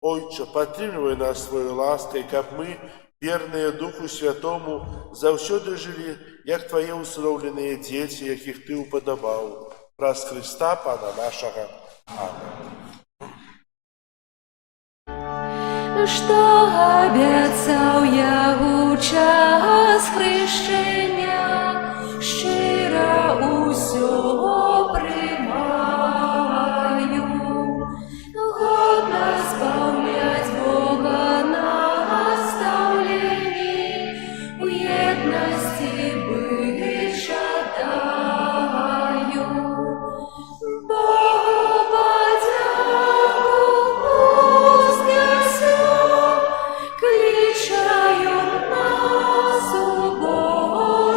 Отче, підтримуй нас своєю ласкою, каб ми, верные Духу Святому, завсёды жили, як Твои условленные дети, яких Ты уподобав. Праз Христа, Пана нашего. Аминь. Что обіцяв я у час хрещення, щиро усього приймаю, годно сповнять Бога наставлені, в єдності бить жадаю. Богу подяку вознесем, кличаю нас у Бога.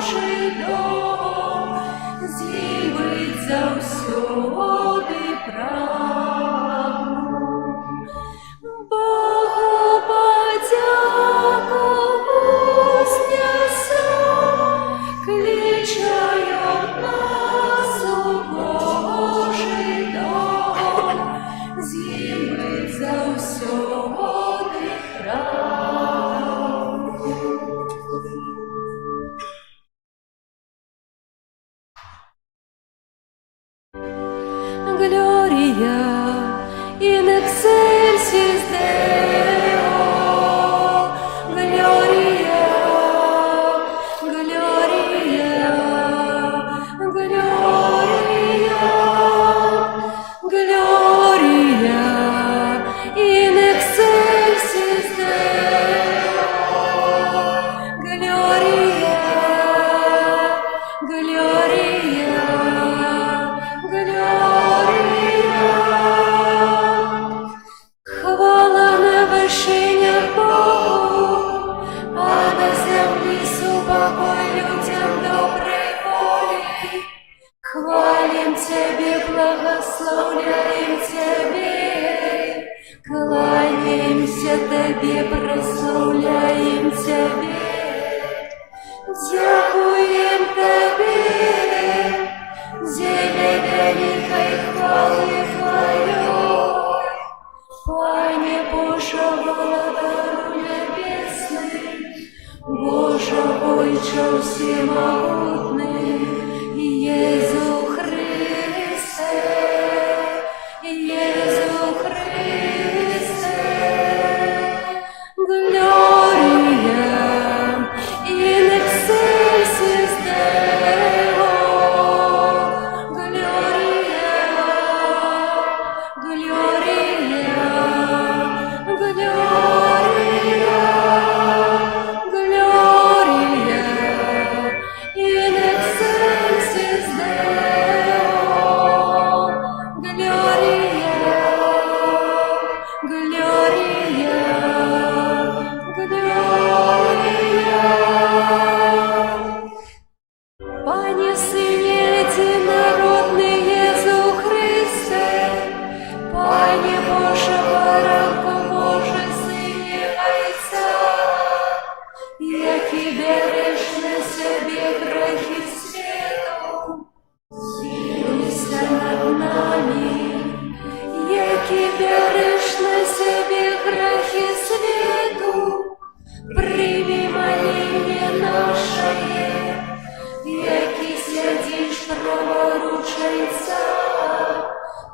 прославляем Тебе, кланяемся Тебе, прославляем Тебе, дякуем Тебе, земля великой хвалы Твоей. Пане Боже, владару небесный, Боже, Ойче всемогутный, Иисус Христе, Иисус Христе, Gloria in excelsis Deo, Gloria, Gloria, Gloria, Gloria in excelsis Deo, Gloria, Gloria, Gloria. Пане Сыне единородный Иисус Христе, Пане Боже, Баранко Божий, Сыне Отца, які береш на себе грехи свету, змилуйся над нами, які береш на себе грехи свету, прими моление наше, які сядеш праворуч Отца,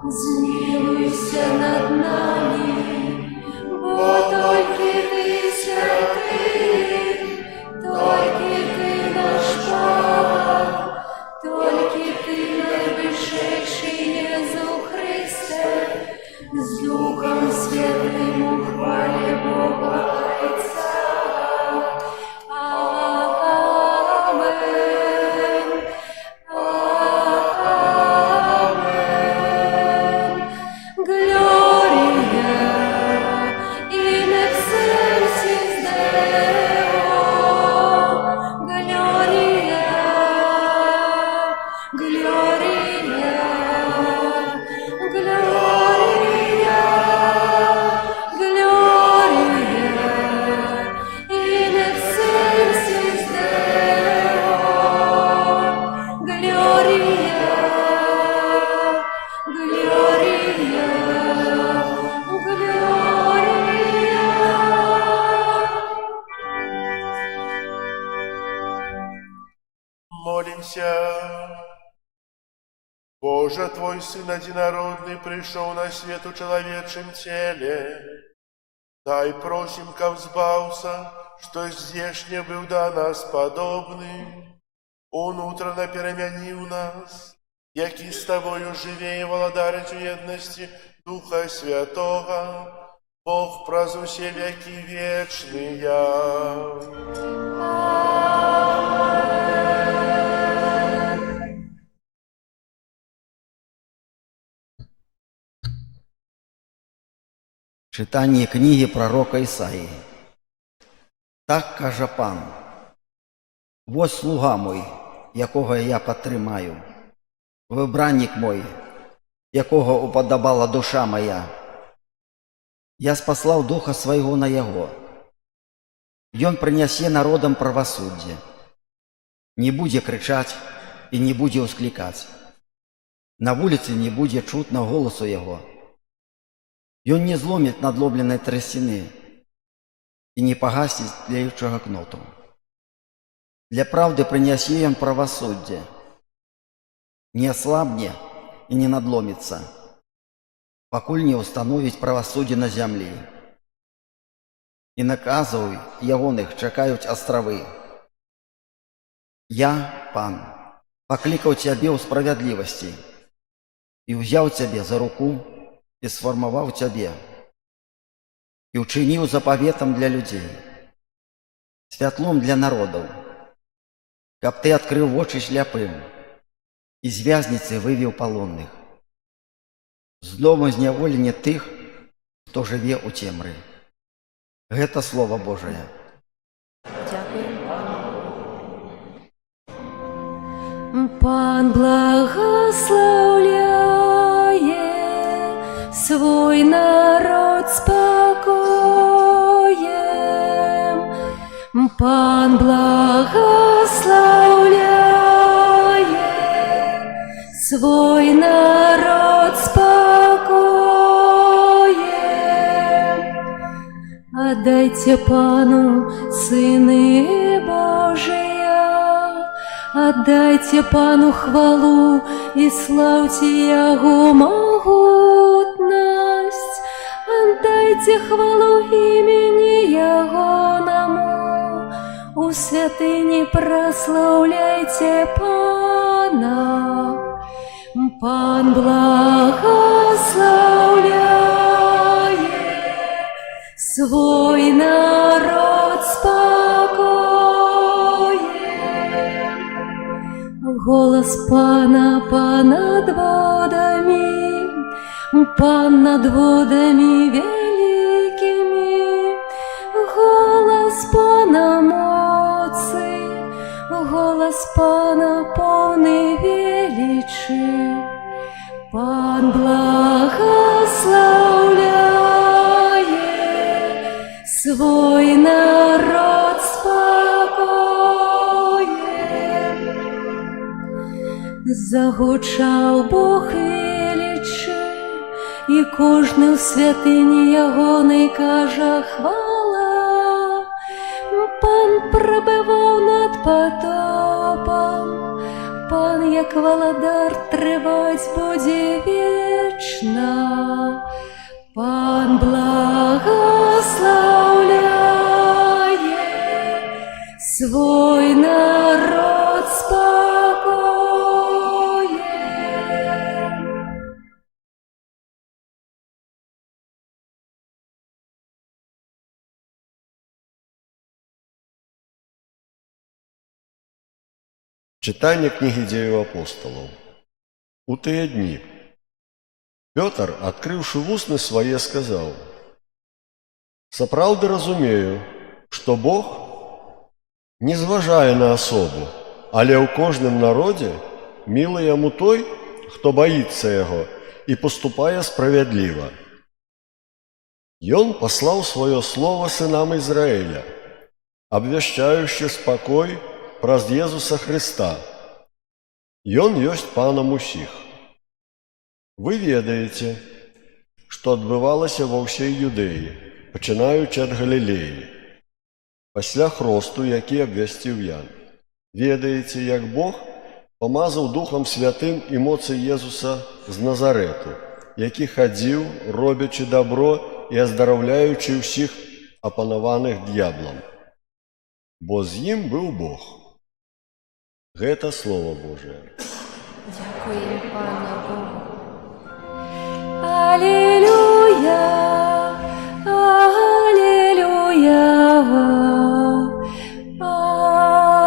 змилуйся над нами, бо тільки Ти святий, тільки Ти наш Папа, тільки Ти найвищий Єсус Христе, з Духом Святим у хвалі Бога Отця. Amen. Amen. Gloria in excelsis Deo. Gloria, Gloria, Gloria, Gloria in excelsis Deo. Gloria, Gloria, Gloria. Молимся. Боже, Твой Сын Одинородный пришел на свет у человечем теле. Дай, просим, ка взбався, что здешне был до нас подобным. Он утренно перемянил нас, які с Тобою живее владарить едности Духа Святого, Бог прозу все веки вечные. Читання книги пророка Ісаї. Так каже Пан: «Ось слуга мой, якого я підтримаю, вибранник мой, якого уподобала душа моя. Я спаслав Духа Свайго на Яго. Ён принесе народам правосуддя. Не будзе кричать і не будзе ускликать. На вулиці не будзе чутно голосу Яго. Ён не зломит надломленной тростины и не погасит тлеющего кноту. Для правды принесе он правосудие, не ослабне и не надломится, покуль не установить правосудие на земле. И наказывай, ягоных чекают островы. Я, Пан, покликал тебе у справедливости и взял тебе за руку и сформовал тебе, и учинил заповетом для людей, святлом для народов, каб ты открыл очи шляпым, из вязницы вывел полонных, з дому зняволення тых, хто живе у темрі». Гэта Слово Божие. Пан благословляє свой народ спокоем. Пан благословляет свой народ спокоем. Отдайте Пану, сыны Божия, отдайте Пану хвалу и славьте Яго могутность. Отдайте хвалу имени Ягоному, у святыни прославляйте Пана. Пан благословляет свой народ спокоем. Голос Пана понад водами, Пан над водами великими. Голос Пана моцы, голос Пана полный величи. Пан благословляет свой народ спокоем. Загучав Бог величи, і кожний в святині Ягоний каже хвала. Пан пробивав над потопом, Пан, як володар, тривать буде вічно. Пан благословляє свой народ спокоем. Читання книги Дзеяў апостолаў. У тыя дні Пётр, адкрыўшы вусны свае, сказаў: «Сапраўды разумею, што Бог не зважае на асобу, але ў кожным народзе мілы яму той, хто баіцца яго і паступае справядліва. Ён паслаў сваё слова сынам Ізраіля, абвяшчаючы спакой праз Езуса Хрыста. Ён ёсць панам усіх. Вы ведаеце, што адбывалася ва ўсёй Юдэі, пачынаючы ад Галілеі, пасля хросту, які абвясціў Ян. Ведаеце, як Бог памазаў Духам Святым і моцы Езуса з Назарэту, які хадзіў, робячы дабро і аздараўляючы ўсіх апанаваных д'яблам. Бо з ім быў Бог». Гэта Слово Божие. Дякуємо Пану Богу. Алілюя, алілюя,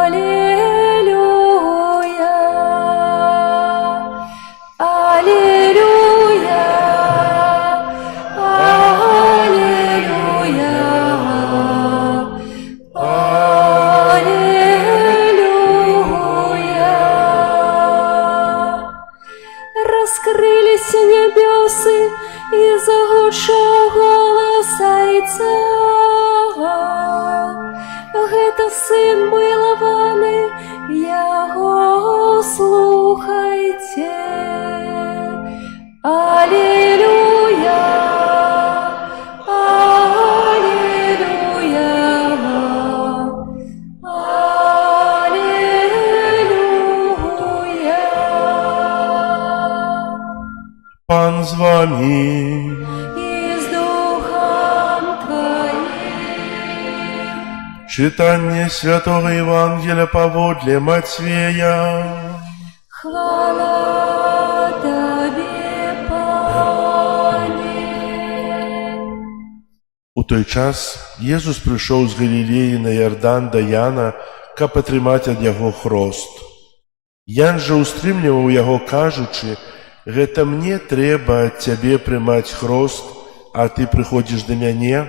алілюя, алілюя, раскрылись небесы, и загучаў голос Айца. Гэта сын милованы, Яго слухайте. Аллилуйя, аллилуйя, аллилуйя. Пан з вами. И с Духом Твоим. Читание Святого Евангелия поводле Матвея. Хвала Тебе, Пане. У той час Єсус прийшов з Галілеї на Йордан до Яна, каб атрымаць ад яго хрост. Ян жа устрымліваў яго, кажучы: «Гэта мне трэба ад цябе прымаць хрост, а ты прыходзіш да мяне?»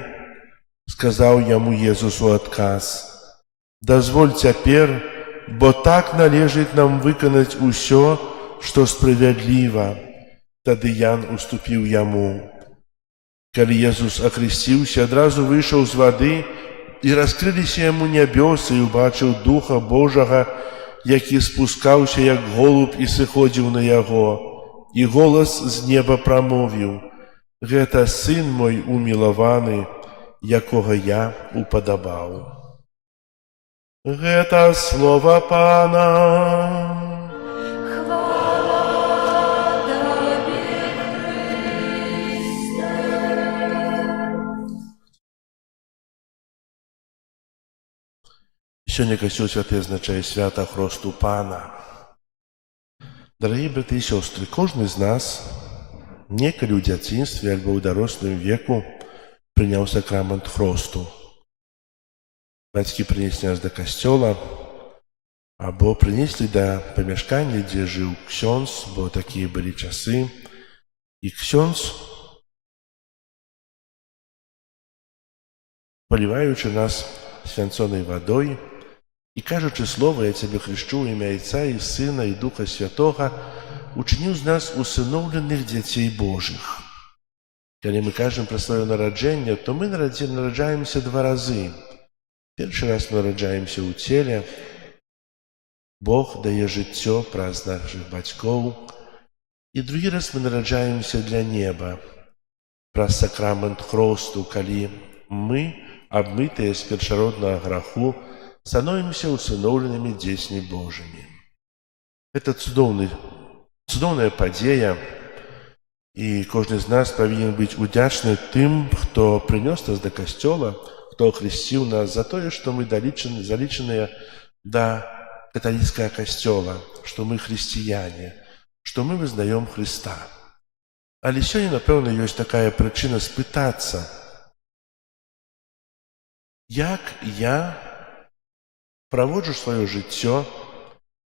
Сказаў яму Езус у адказ: «Дазволь цяпер, бо так належыць нам выканаць усё, што справядліва». Тады Ян уступіў яму: Калі Езус акрысціўся, адразу выйшаў з вады, і раскрыліся яму нябёсы, і ўбачыў Духа Божага, які спускаўся, як голуб, і сыходзіў на яго. І голас з неба прамовіў: «Гэта сын мой умілаваны, якога я упадабаў». Гэта слова Пана. Хвала Тебе, Христе. Сёння Касцёл святы азначае свята Хросту Пана. Дарагія браты і сёстры, кожны з нас некалі ў дзяцінстве альбо ў дарослым веку прыняў сакрамент хросту. Бацькі прынеслі нас да касцёла або прынеслі да памяшкання, дзе жыў ксёндз, бо такія былі часы. І ксёндз, паліваючы нас свянцонай вадой і кажучы слова: «Я цябе хрышчу ў імя Айца і Сына і Духа Святога», учыніў з нас усыноўленых дзяцей Божых. Калі мы кажам пра сваё нараджэнне, то мы нараджаемся два разы. Першы раз мы нараджаемся ў целе. Бог дае жыццё праз нашых бацькоў. І другі раз мы нараджаемся для неба праз сакрамент хросту, калі мы, абмытыя з першароднага граху, становімся усыноўленымі дзецьмі Божымі. Гэта цудоўная падзея, і кожны з нас павінен быць удзячны тым, хто прынёс нас да касцёла, хто ахрысціў нас, за тое, што мы залічаныя да каталіцкага касцёла, што мы хрысціяне, што мы вызнаём Хрыста. Але сёння, напэўна, ёсць такая прычына спытацца: як я праводжу сваё жыццё,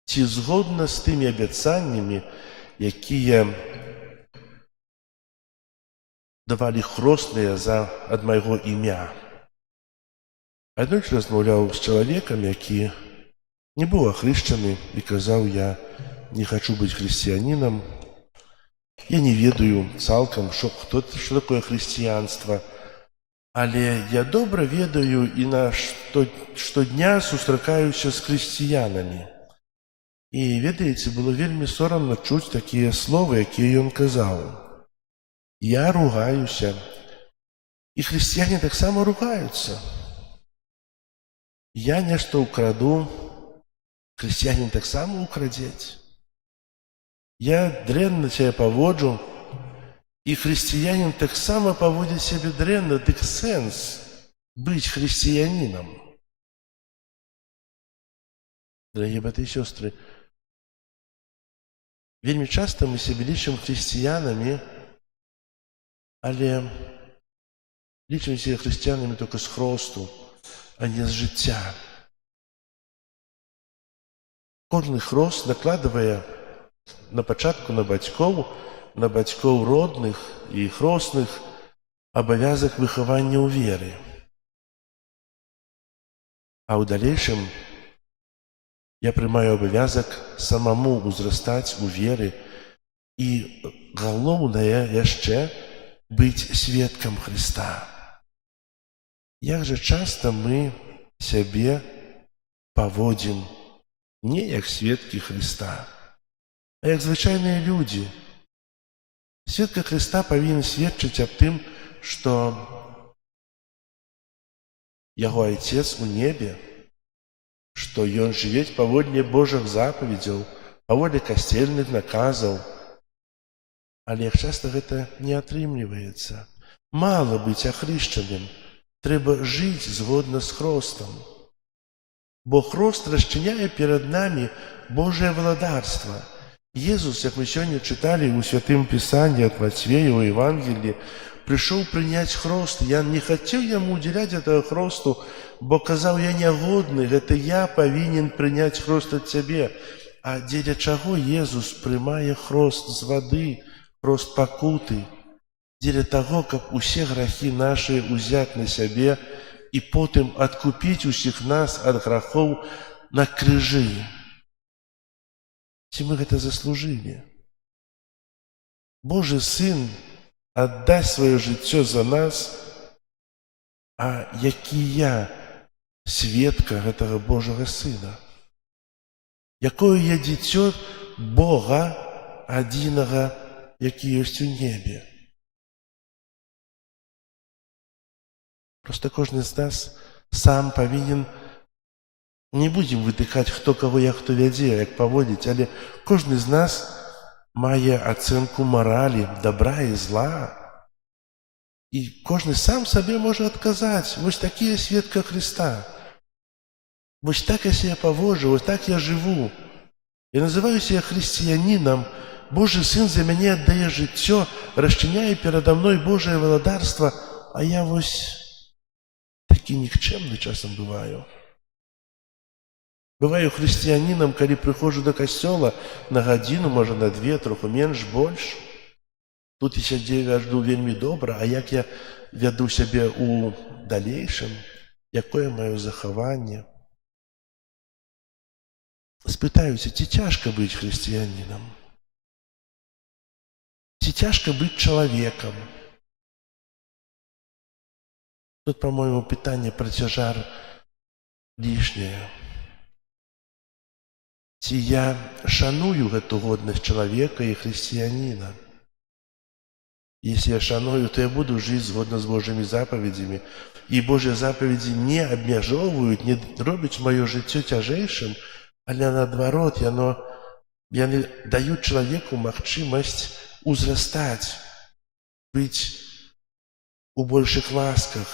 ці згодна з тымі абяцаннямі, якія давалі хростныя ад майго імя. Аднойчы размаўляў з чалавекам, які не быў ахрышчаны, і казаў: «Я не хачу быць хрысціянінам, я не ведаю цалкам, што такое хрысціянства, але я добра ведаю і штодня сустракаюся з хрысціянамі». І, ведаеце, было вельмі сорамна чуць такія словы, якія ён казаў. Я ругаюся, і хрысціяне таксама ругаюцца. Я нешта ўкраду, хрысціянин таксама украдзець. Я дрэнна сябе паводжу, і хрысціянин таксама паводзіць сябе дрэнна, дык сэнс быць хрысціянінам. Дарагія браты і сёстры, вельмі часта мы сябе лічым хрысціянамі, але лічым сябе хрысціянамі толькі з хросту, а не з жыцця. Кожны хрост накладвае на пачатку на бацькоў родных і хростных абавязак выхавання ў веры. А ў далейшым я прымаю абавязак самому ўзрастаць у веры і, галоўнае, яшчэ быць сведкам Хрыста. Як жа часта мы сябе паводзім не як сведкі Хрыста, а як звычайныя людзі. Сведка Хрыста павінен сведчыць аб тым, што яго Айцец у небе, што ён жыве паводле Божых запаведзяў, паводле касцельных наказаў. Але як часта гэта не атрымліваецца. Мала быць ахрышчаным, трэба жыць згодна з хростам. Бо хрост расчыняе перад намі Божае валадарства. Езус, як мы сёння чыталі ў Святым Пісанні ад Мацвея ў Евангеліі, прыйшоў прыняць хрост. Я не хацеў яму удзяляць гэтага хросту, бо казаў: я нягодны, гэта я павінен прыняць хрост ад цябе. А дзеля чаго Езус прымае хрост з вады, хрост пакуты? Дзеля таго, каб усе грахі нашы ўзяць на сябе і потым адкупіць усіх нас ад грахоў на крыжы. Ці мы гэта заслужылі? Божы Сын аддаць сваё жыццё за нас, а які я сведка гэтага Божага Сына, якое я дзіцё Бога адзінага, які ёсць у небе. Просто кожны з нас сам павінен, не будзем вытыкаць, хто каго як хто вядзе, як паводзіць, але кожны з нас мае ацэнку маралі, добра і зла. І кожны сам сабе можа адказаць: вось такі я сведка Хрыста, вось так я себе паводжу, вось так я жыву. Я называю себя хрысціянінам, Божий Сын за мяне аддае жыццё, расчыняе перада мной Божае валадарства, а я вось такі нікчэмны часам бываю. Бываю хрысціянінам, калі прыходжу да касцёла на гадзіну, можа на 2, троху менш, больш. Тут я сядзею жду вельмі добра, а як я вяду сябе ў далейшым, якое маё захаванне. Спытаюся, ці цяжка быць хрысціянінам? Ці цяжка быць чалавекам? Тут, по-моему, пытанне пра цяжар лішняе. Ці я шаную гэту годнасць чалавека і хрысціяніна? Если я шаную, то я буду жыць згодна з Божымі запаведзямі. І Божыя запаведзі не абмяжоўваюць, не робяць маё жыццё цяжэйшым, але наадварот, яны даюць чалавеку магчымасць узрастаць, быць у большых ласках.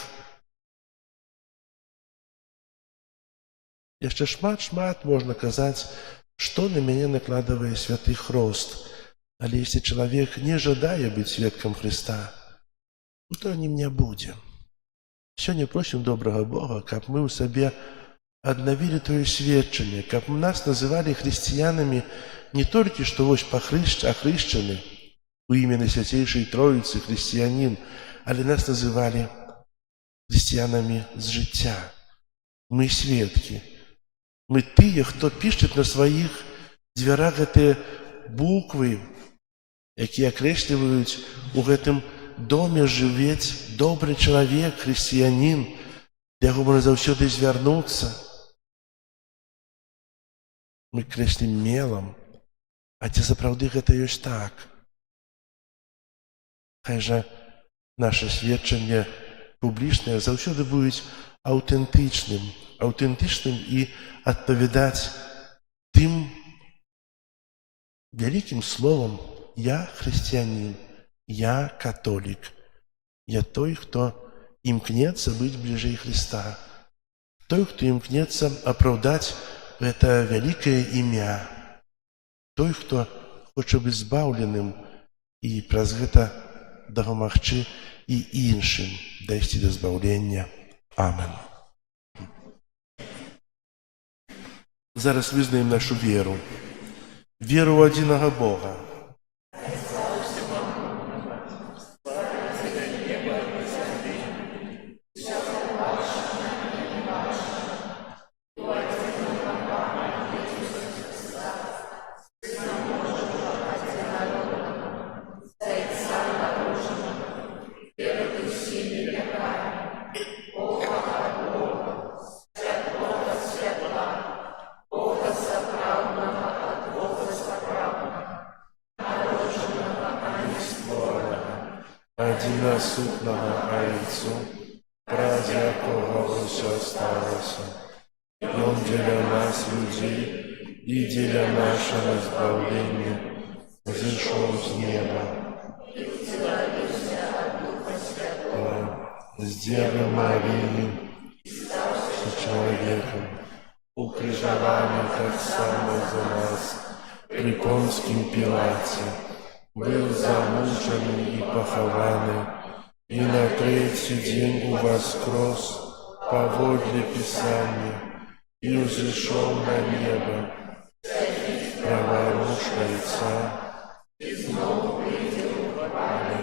Яшчэ шмат можна казаць, што на мяне накладывае святы хрост. Але если чалавек не жадае быць сведкам Хрыста, то ім не будзе. Сёння просім добрага Бога, каб мы ў сабе аднавілі тое сведчанне, каб нас называлі хрысціянамі не толькі, што вось ахрышчаны у імя Найсвяцейшай Троіцы хрысціянін, але нас называлі хрысціянамі з жыцця. Мы сведкі. Мы тыя, хто пішуць на сваіх дзвярах гэтыя буквы, якія акрэсліваюць: у гэтым доме жывець добры чалавек, хрысціянін, да яго можна заўсёды звярнуцца. Мы крэслім мелам, а ці сапраўды гэта ёсць так? Хай жа наша сведчанне публічнае заўсёды будуць аўтэнтычным і адпавядаць тым вялікім словам: я хрысціянін, я католік, я той, хто імкнецца быць бліжэй Хрыста, той, хто імкнецца апраўдаць гэта вялікае імя, той, хто хоча быць збаўленым і праз гэта дапамагчы і іншым дайсці да збаўлення. Амен. Зараз вызнаем нашу веру. Веру ў адзінага Бога. Адзінасутнага Айцу, праз якога ўсё сталася. Ён дзеля нас, людзей, і дзеля нашага збаўлення зышоў з неба. З Дзевы Марыі стаўся чалавекам, укрыжаваны таксама за нас пры Понскім Пілаце. Был замучаны і пахаваны, і на 3-й дзень уваскрос паводле Пісання, і ўзышоў на неба, праворуч Айца, і зноў прыйдзе ў хвалі,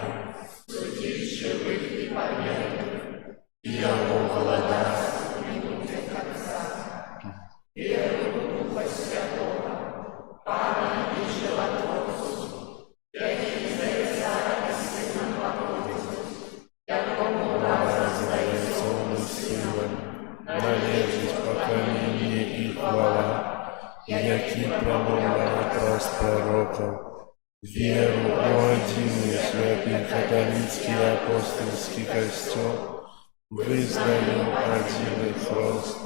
судзіць жывых і памерлых, і яго владарства не будзе канца. Веру ў Духа Святого, Пана і Жыватворцу, які здаецца Сыном Богу, католицкий апостольский костел, вызнаю один хрост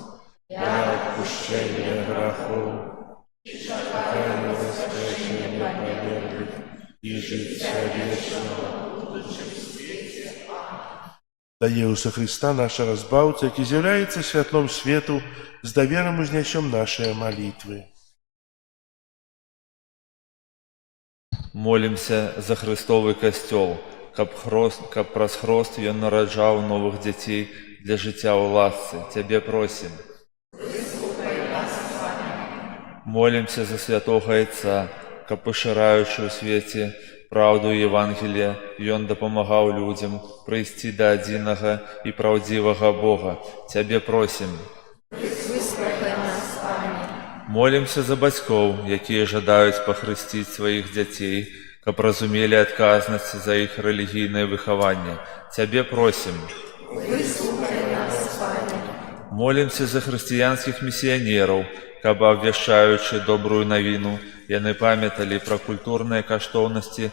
для отпущения грехов, чекаю воскрешения померлых и життя вечного. Да Иисуса Христа, нашего Збавца, який з'являється світлом світу, з довіром узнесем наші молитви. Молимся за Христовый костёл, каб праз хрост ён нараджаў новых дзяцей для жыцця ў ласцы. Цябе просім. Молимся за святого Отца, каб пашыраючы ў свеце праўду Евангелія, ён дапамагаў людзям прыйсці да адзінага і праўдзівага Бога. Цябе просім. Выслухай нас, Пане. Молимся за бацькоў, якія жадаюць пахрысціць сваіх дзяцей, каб разумелі адказнасць за іх рэлігійнае выхаванне. Цябе просім. Выслухай нас, Пане. Молимся за хрысціянскіх місіянераў, каб, абвяшчаючы добрую навіну, яны памяталі пра культурныя каштоўнасці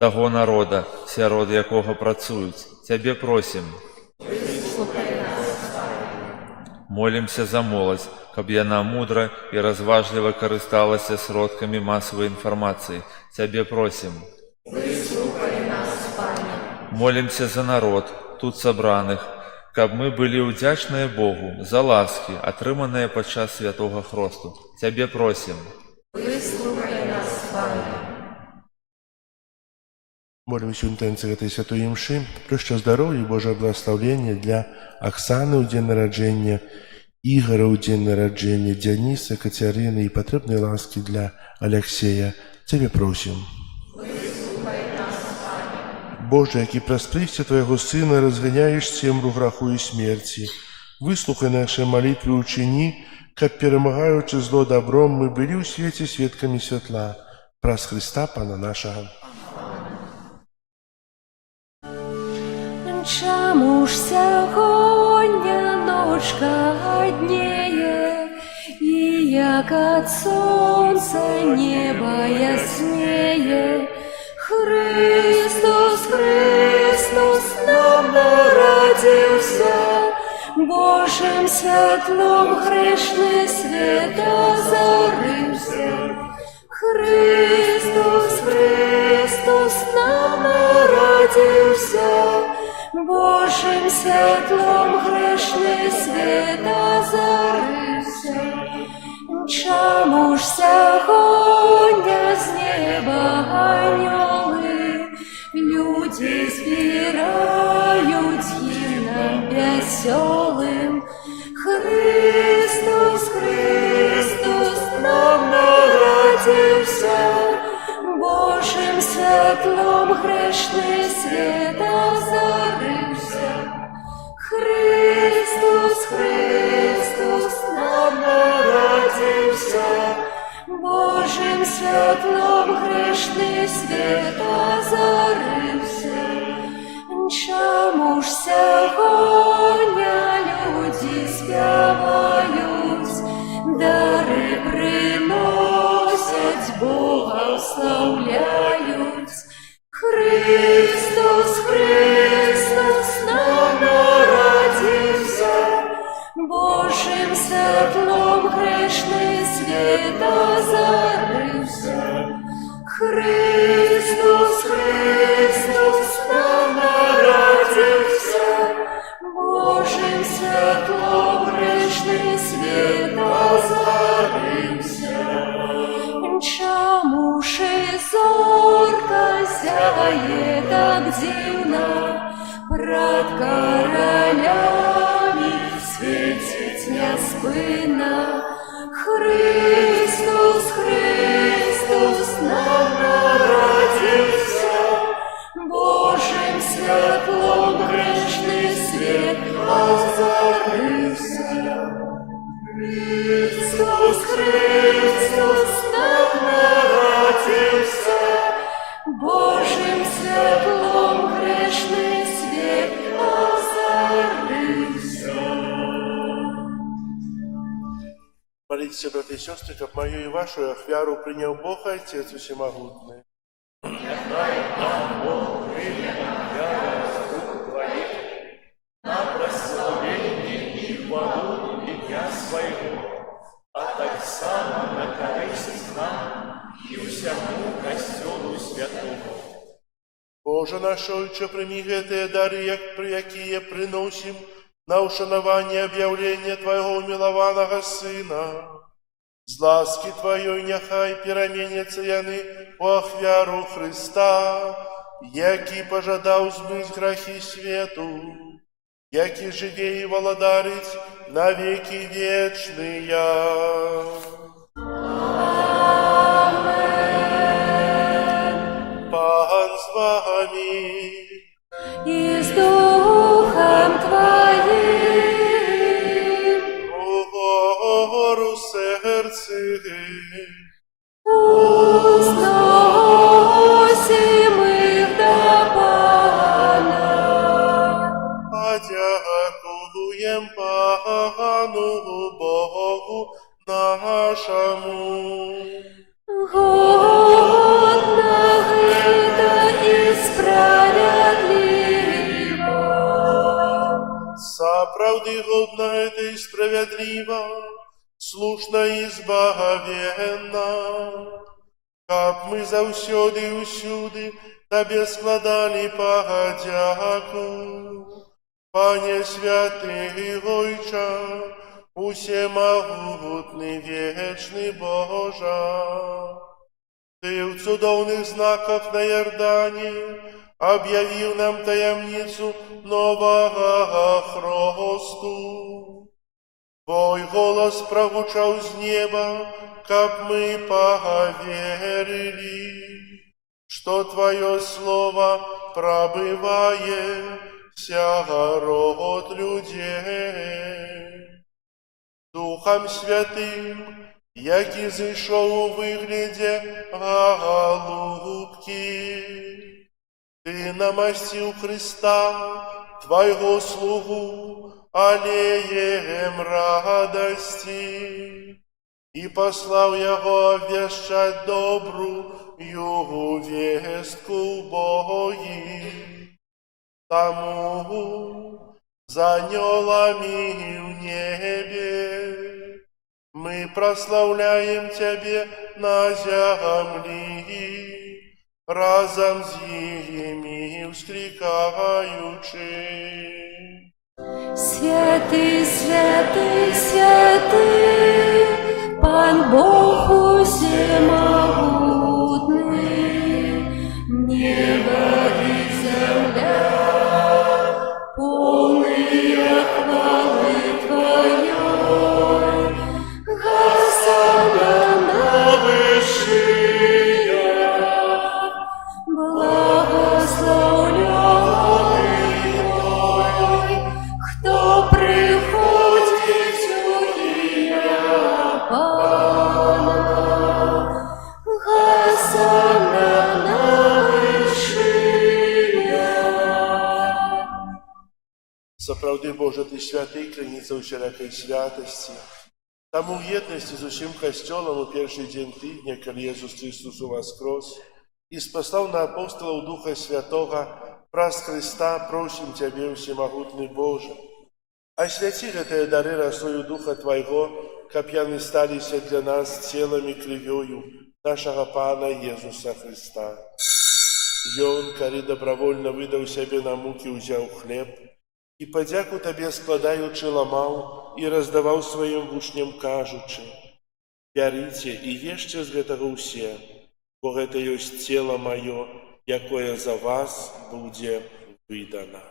таго народа, сярод якога працуюць. Цябе просім. Выслухай нас, Пане. Молимся за моладзь, каб яна мудра і разважліва карысталася сродкамі масавай інфармацыі. Цябе просім. Выслухай нас, Пане. Молимся за народ, тут сабраных, каб мы былі ўдзячныя Богу за ласкі, атрыманыя падчас святога хросту. Цябе просім. Выслухай нас, Пане. Молимся в інтенції этой святої мши, про що здоров'я і Божого благословення для Оксани у день народження, Ігора у день народження, Діоніса, Катерини і потрібної ласки для Олексія. Тебе просим. Боже, який проспрився Твоего Сына, разгоняешь темру граху и смерти, выслухай наши молитвы, учини, как перемагаючи зло добром, мы были у свете светками светла. Праз Христа, Пана нашего. Чому ж сьогодні ночка одніє, і як от сонця небо ясніє? Христос, Христос нам народився, Божим світлом грешний світ озарився. Христос, Христос нам народився, Божим світлом грешний світ озарився. Чому ж сьогодні з неба аньоли люди збирають гімном веселим? Христос, Христос нам народився, Божим світлом грешний світ озарився. Христос, Христос нам народився, Божим світлом грешний світ озарився. Чому ж сьогодні люди співають, дари приносять, Бога славляють? Христос, Христос нам народився, Божим світлом грешний світ озарився. Христос, Христос нам народився, Божим світлом грешний світ озарився. Чому ж і зорка сяє так дивно, пред королями світить неспинно? Христос, Христос нам народився, Божим світлом грешний світ озарився. Христос, Христос нам народився, Божим світлом грешний світ озарився. Молитесь, братья и сестры, как мою и вашу ахвяру принял Бог Отец Всемогутный. Боже наш Отче, прими гэтыя дары, якія прыносім на ушанаванне аб'яўлення Твайго умілаванага Сына. З ласки Твоей няхай пераменяцца яны у ахвяру Христа, які пожадаў змыць грахі свету, які жыве і валадарыць на векі вечныя. Пан з вами. И с Духом Твоим Угору серце, узносим их до Пана. подякуем Пану Богу нашему. Годно это и справедливо. Сапраўды годна это и справедливо, слушна и збагавенна, каб мы заўсёды і ўсюды Табе складалі падзяку. Пане святы Ойча, усемагутны вечны Божа, Ты ў цудоўных знаках на Ярдане аб'явіў нам таямніцу новага хросту. Твой голос прогучаў з неба, каб мы поверили, что Твое слово пробывает сярод людей. Духом Святым, які зышоў у выглядзе голубки, Ты намасціў Христа, Твайго слугу, алеем радости, и послал Яго обвящать добрую вестку Богим. Тому за анёлами в небе мы прославляем Тебе на земли, разом с ними вскрикаючи. Святый, святый, святый, Пан Бог всемогутный, небо и земля, полные хвалы Твоей, Хосанна на вышиях, благословленный Твой, кто приходит в имя Пана. Хосанна на вышиях. Сапраўды, Боже, Ты святы, крыніца ўсялякай святасці. Таму ў еднасці з усім касцёлам у першы дзень тыдня, калі Езус Христос уваскрос і спаслаў на апостолаў Духа Святога, праз Христа просім Цябе, усемагутны Боже, асвяці гэтыя дары расою Духа Твайго, каб яны сталіся для нас целам і крывёю нашага Пана Езуса Христа. Ён, калі добравольна выдаў сябе на мукі, узяў хлеб, і падзяку Табе складаючы ламаў і раздаваў сваім вучням, кажучы: «Бярыце і ешце з гэтага ўсе, бо гэта ёсць цела маё, якое за вас будзе выдана».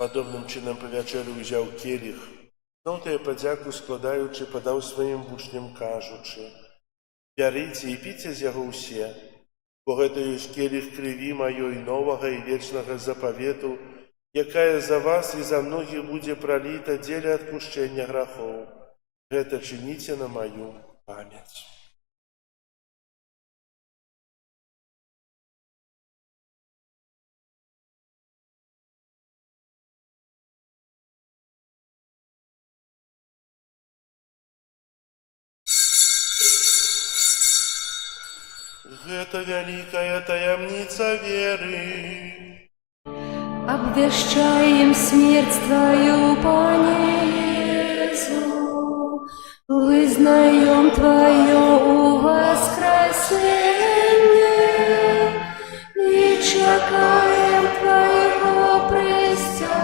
Падобным чынам па вячэры ўзяў келіх, зноў тая падзяку складаючы, падаў сваім вучням, кажучы: «Бярыце і піце з яго ўсе, бо гэта ёсць келіх крыві маёй новага і вечнага запавету, якая за вас і за многіх будзе праліта дзеля адпушчэння грахоў. Гэта чыніце на маю памяць». Это великая таямница веры. Обвещаем смерть Твою, Пане Иису, вызнаем Твое воскресение и чекаем Твоего престолования.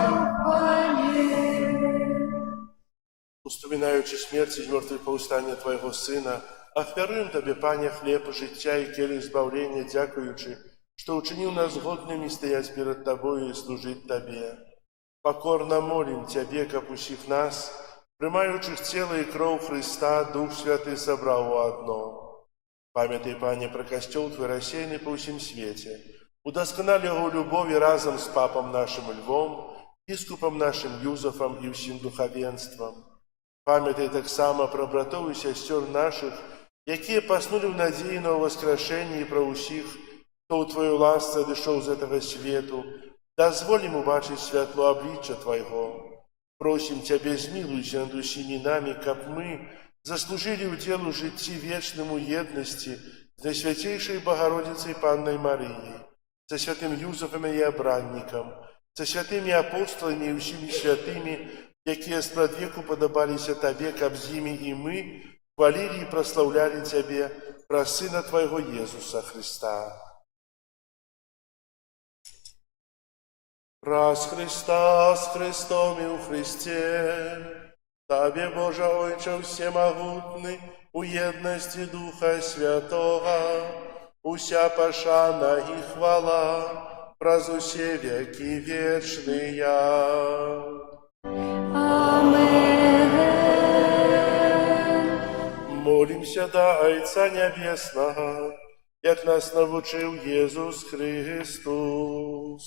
Успоминаючи смерть и мертвых повстания Твоего Сына, ахвяруем Тебе, Пане, хлеб життя и келих избавления, дякуючи, что учинил нас годными стоять перед Тобою и служить Тебе. Покорно молим Тебе, как усих нас, примающих тело и кровь Христа, Дух Святый собрал во одно. Памятай, Пане, про костел Твой рассеянный по всем свете. Удосконали его любови разом с Папом нашим Львом, Искупом нашим Юзефом и всем духовенством. Памятай так само про братов и сестер наших, якія паснули в надії на воскрешення і про усіх, хто у Твою ласце дійшов з этого свету, дозволим убачить світло обличчя Твоего. Просим Тебе, змилуйся над усіми нами, как мы заслужили уделу житті вечному єдності з Найсвятейшей Богородицей Панной Марией, со святым Юзефом и обранником, со святыми апостолами и усіми святыми, якія спрадвеку подобалися Тебе, каб з ними и мы хвалили и прославляли Тебе, про Сына Твоего Иисуса Христа. Раз Христа с Христом и у Христе, Тебе, Боже Отче всемогутный, у едности Духа Святого, уся пошана и хвала, праз усе веки вечные. Амен. Молимся до Отца Небесного, як нас навчив Єсус Христос.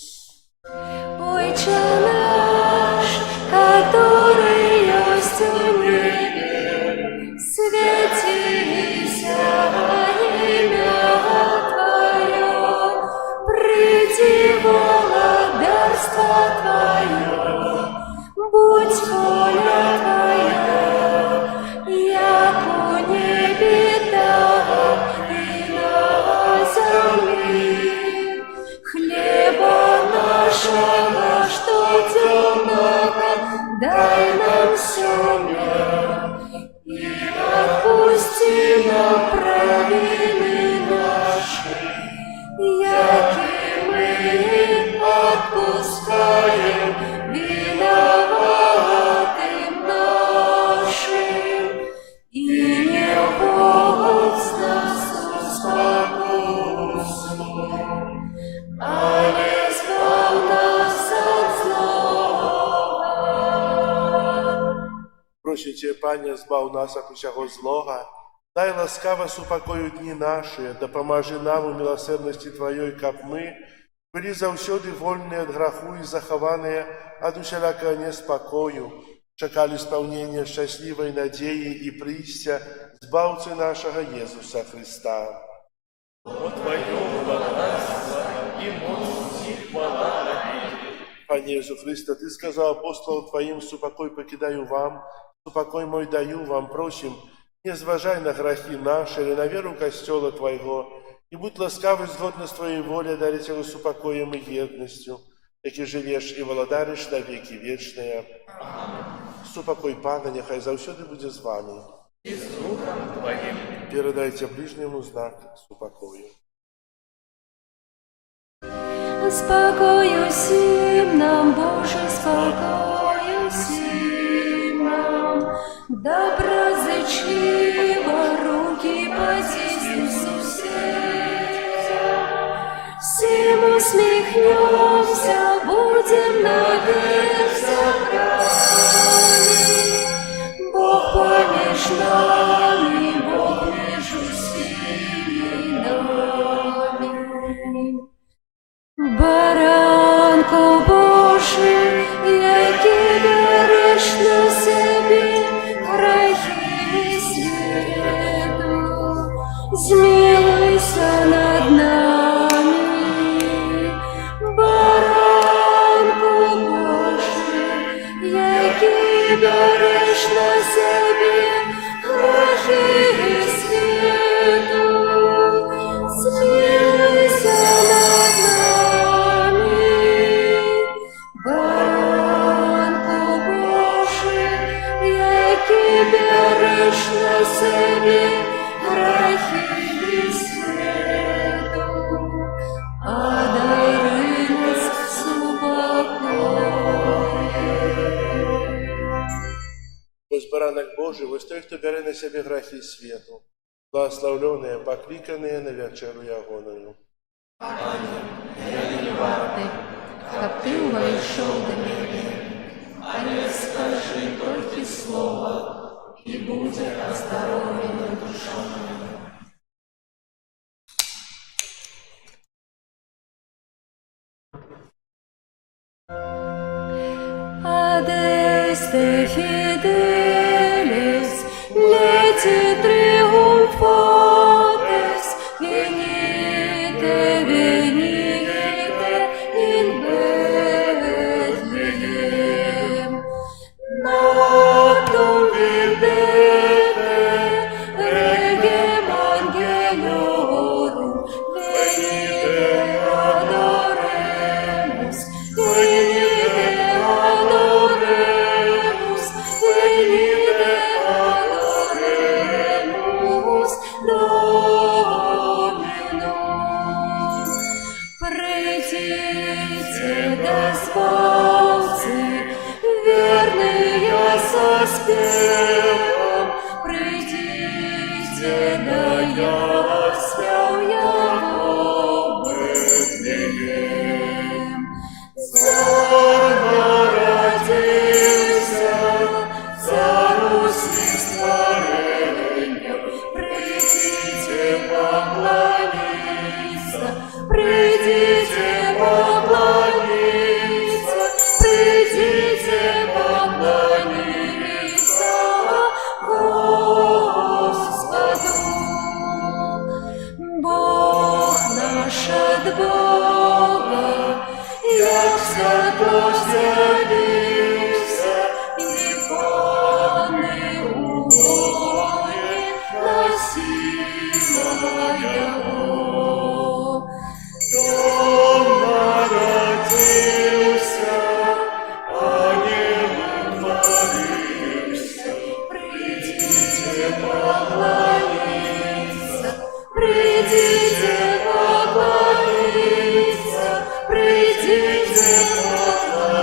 Отче наш, который есть в небе, святися имя Твое, приди владарство Твое, будь воля Твоя, як у небе, так и на земле. Хлеба нашего, что темного, дай нам сегодня, и отпусти нам провины наши, яки мы отпускаем виноватым нашим, и не вводь нас в искушение, але избав нас от злого. Просим Тебе, Пане, збав нас от усякого злога, дай ласкаво супокою дни наши, да поможи нам у милосердности Твоей, как мы, были завсёды вольные от греху и захованные от усялякого неспокою, чекали исполнения счастливой надеи и прийстя Збавцы нашего Иисуса Христа. Пане Иисус Христе, Ты сказал апостолам Твоим, супокой покидаю вам, супокой мой даю вам, просим, не зважай на грехи наши или на веру костела Твоего, и будь ласкавый згодно с Твоей волей дарить его супокоем и едностью, яки живешь и владаришь на веки вечные. Супокой Пана, нехай завсёды буде з вами. И с Духом Твоим. Передайте ближнему знак супокою. Спокою всім нам, Боже, спокою всім нам, доброзичиво руки потиснем сусідя, всім усміхнемся, будем навек собраны. Бог поміж нами, Бог між усіми нами. Баранко Божий, який береш на себе грехи світу, змилуйся над нами. Баранко Божий, який береш на себе грехи Божий, вы той, кто берет на себе грехи свету, благословленные, покликанные на вечеру ягоною. Как ты увійшов до мене, але скажи тільки слово, і буде оздоровлена душа моя. Adeste fideles, leti triumphates, venite, venite in Bethlehem. Natum videte, regem angeliorum, venite adoremus, venite adoremus, venite adoremus Dominum. Придите, доспавцы, верные со спевом, придите, да яслял его Бethlehem. Царь народился, царю створенья, придите поклониться, придите поклониться, придите поклониться Господу. Бог наш от Бога, як святость явився, і пани у волі носила його. Дом народився, ангел утворився, придите поклониться, придите поклониться, придите поклониться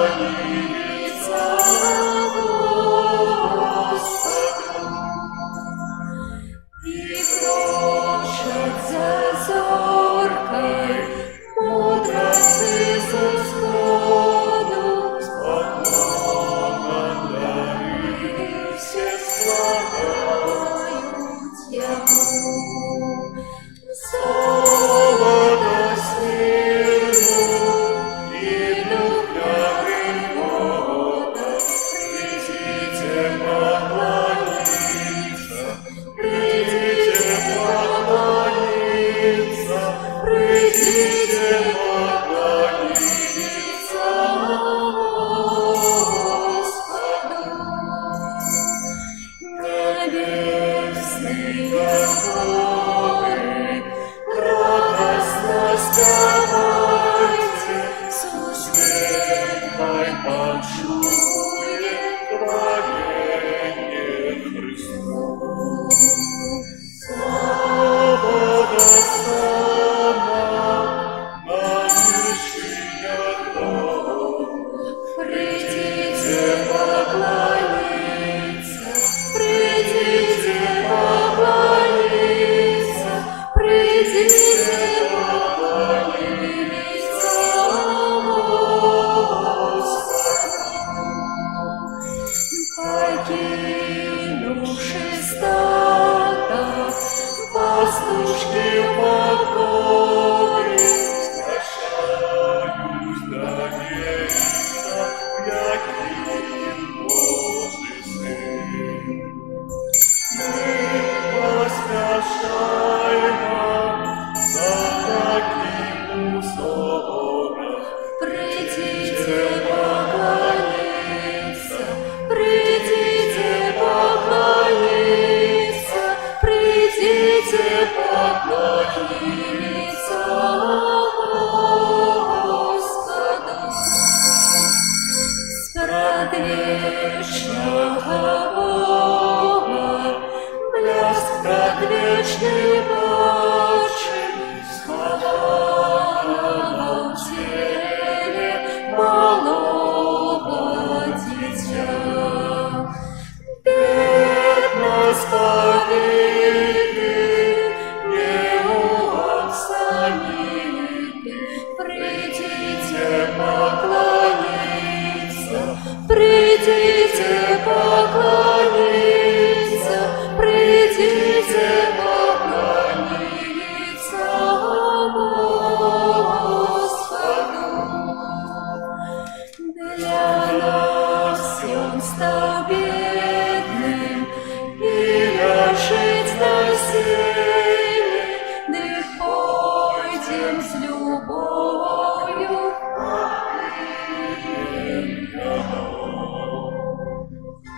любов'ю.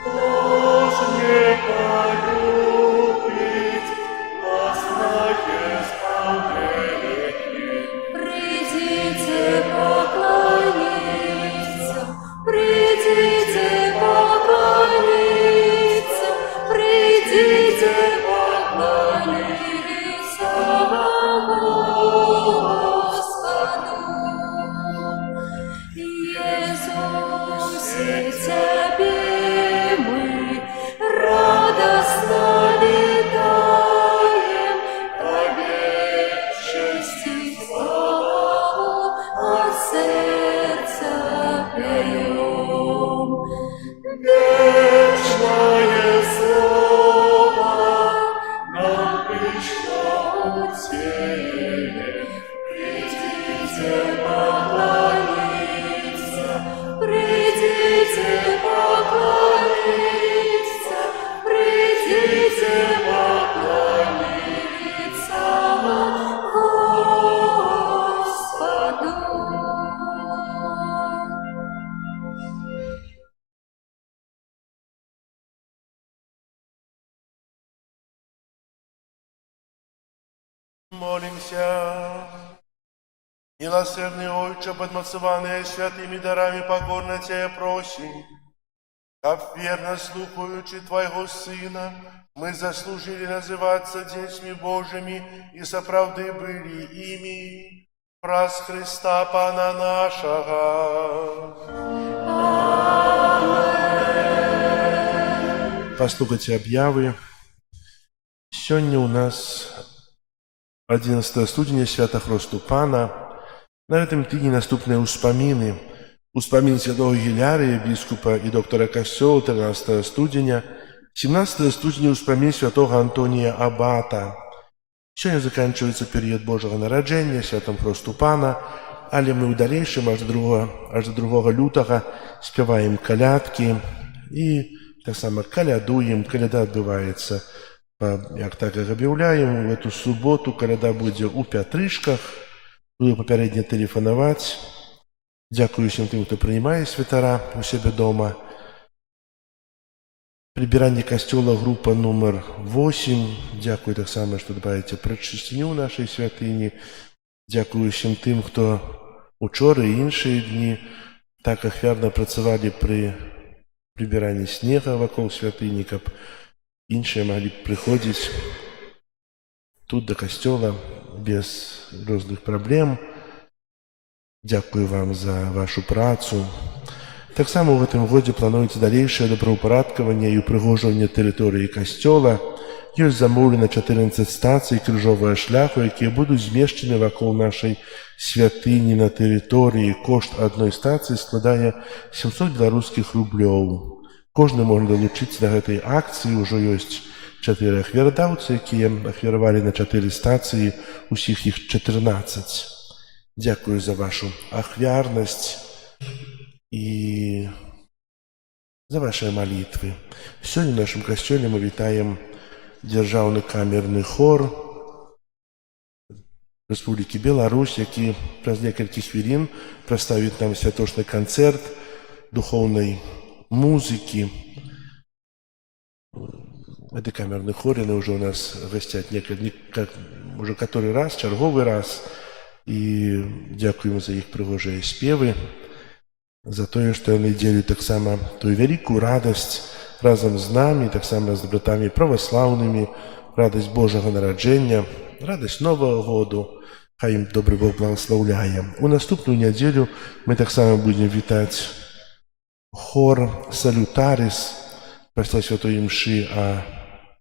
Хто ж не полюбить, познає сповнення. Придите поклониться, придите поклониться, придите поклониться Господу. Иисусе, Тебе мы радостно летаем, Тебе честь и славу от сердца поем. Вечное слово нам пришло утешение. Придите поклониться, придите поклониться, придите поклониться Господу. Молимся. Милосердный Отче, подмацованные святыми дарами покорно Тебя просим, как верно слухаючи Твоего Сына, мы заслужили называться детьми Божьими и соправды были ими. Праз Христа Пана нашего. Послухайте объявы. Сегодня у нас 11 студня свята Христу Пана. На этом тыдні наступные успомины. Успомин святого Гілярія, біскупа и доктора Костёла, 13 студня. 17 студня успомин святого Антония Аббата. Сегодня заканчивается период Божьего народжения, святом Христу Пана, але мы в дальнейшем аж до 2 лютого спеваем колядки и так само колядуем. Коляда отбывается, як так и объявляем, в эту субботу коляда будет у Пятрышках. Буду попередньо телефонувати. Дякую всім тим, хто приймає святара у себе дома. Прибирання костюла група номер 8. Дякую так само, що дбаєте про чистоту нашої святині. Дякую всім тим, хто учора і інші дні так ахвярно працювали при прибиранні снега вокруг святині, щоб інші могли приходити тут до костюла без різних проблем. Дякую вам за вашу працу. Так само в этом году планується дальнейшее доброупорядкование и упригоживание території костюла. Есть замовлено 14 станций крыжового шляху, які будуть зміщені вокруг нашої святині на території. Кошт одної станції складає 700 белорусских рублів. Кожен може долучитися до цієї акції. Уже є 4 ахвярдаўцы, які ахвяравали на 4 станції, усіх їх 14. Дякую за вашу ахвярность и за ваши молитвы. Сегодня в нашем костеле мы витаем державный камерный хор Республики Беларусь, які праз некалькі хвілін представит нам святочный концерт духовной музыки. Это камерный хор, они уже у нас гостят уже который раз, черговый раз. І дякуємо за їх пригожі співи, за те, що вони ділять так само ту велику радость разом з нами, так само з братами православними, радость Божого народження, радость Нового году. Хай їм добрий Бог благословляє. У наступну неділю ми так само будемо вітати хор Салютарис після Святої Мши о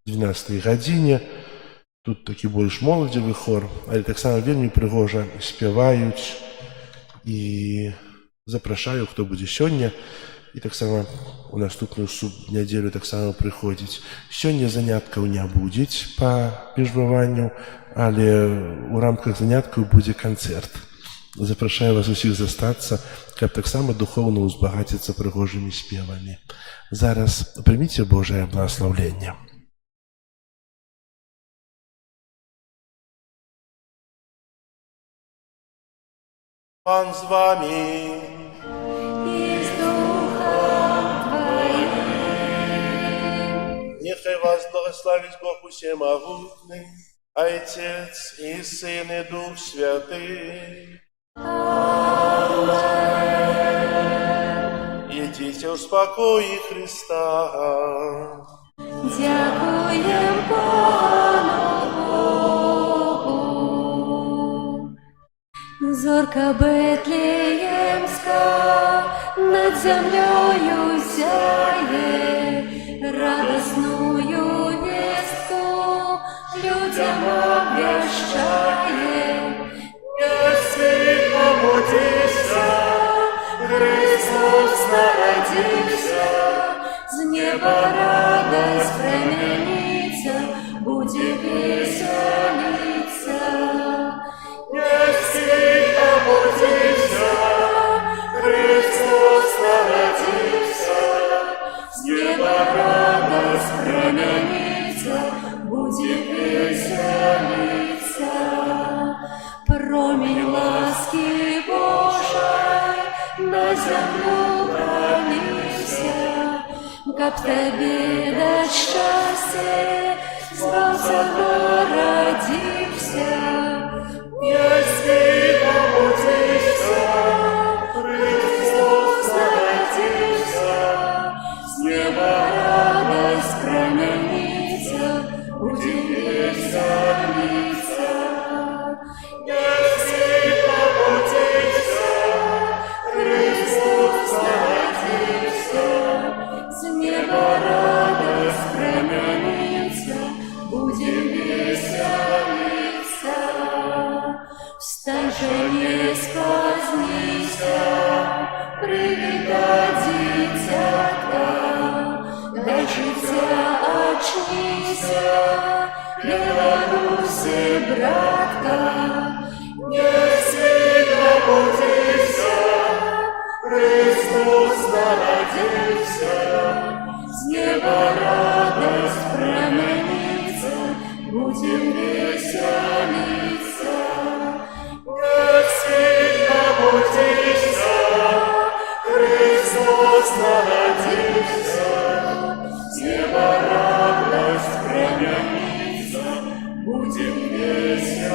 12 годині. Тут такі більш молодівий хор, але так само вельми пригожа співають. І запрошую, хто буде сьогодні. І так само у наступну неділю так само приходить. Сьогодні занятків не буде по піжбуванню, але у рамках занятків буде концерт. Запрошую вас усіх застатися, щоб так само духовно узбагатитися пригожими співами. Зараз прийміть Боже благословення. Пан з вами. и с Духом Твоим. Нехай вас благословит Бог Всемогутный, Отец и Сын и Дух Святый. Идите в спокое Христа. Дякуем Пану Богу. Зорка Бетлеемска над землею сяет, радостную вестку людям обвещает. Если пробудися, Христос народился, с неба радость променится, будем веселиться. Если пробудися, Христос народился, с неба радость променится, будем веселиться. Промень ласки Божией на землю пролился, как в тебе дать счастье, Спасо родился. Если пробудися, Христос родился, с неба радость променится, будем веселиться. Если пробудися, Христос родился, с неба радость променится, будем веселиться. Встань же, не спозднися, привітать дитятка, дай життя очнися, Беларуси, братка. Если пробудися, Христос народился, с неба радость променится, будем веселиться. Если пробудися, Христос народился, с неба радость променится, будем веселиться.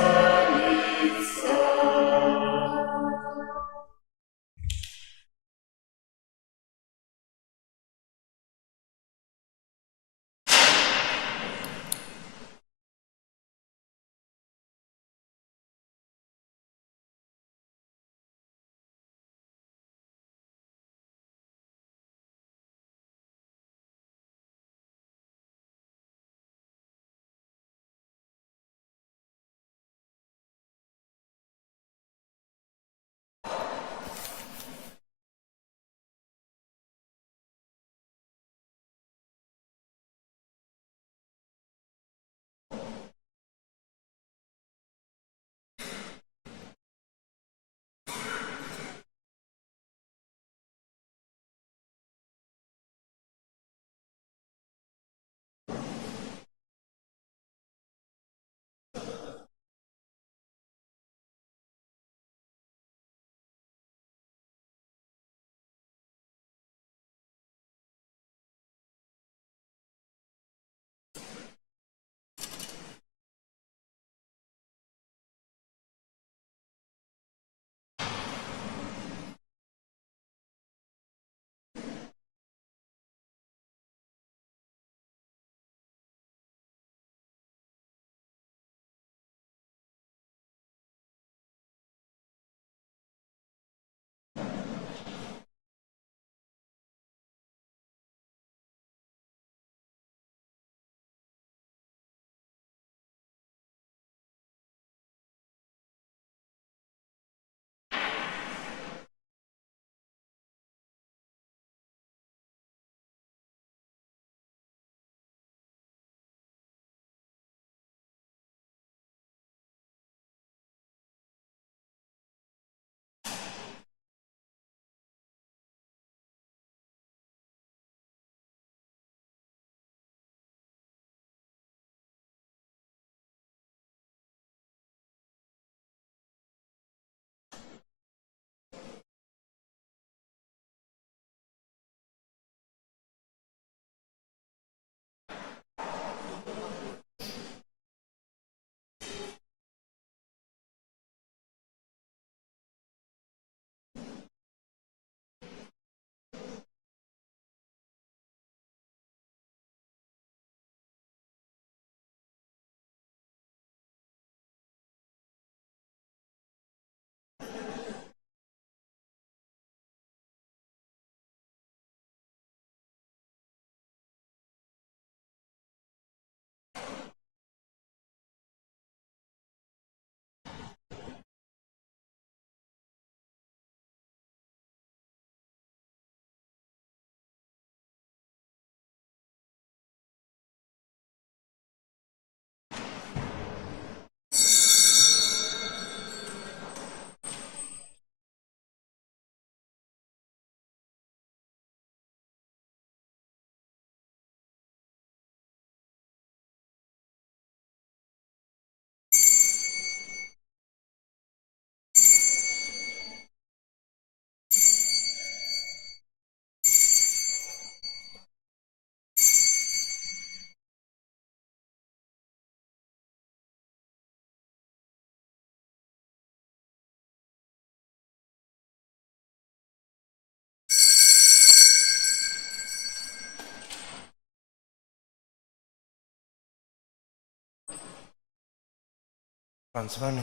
Пан з вами.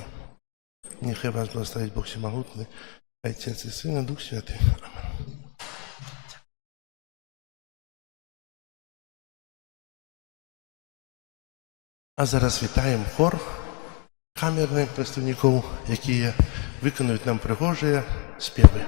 Нехай вас благословить Бог Всемогутний, Отець і Син, і Дух Святий. Амінь. А зараз вітаємо хор камерних представників, які виконують нам пригожі співи.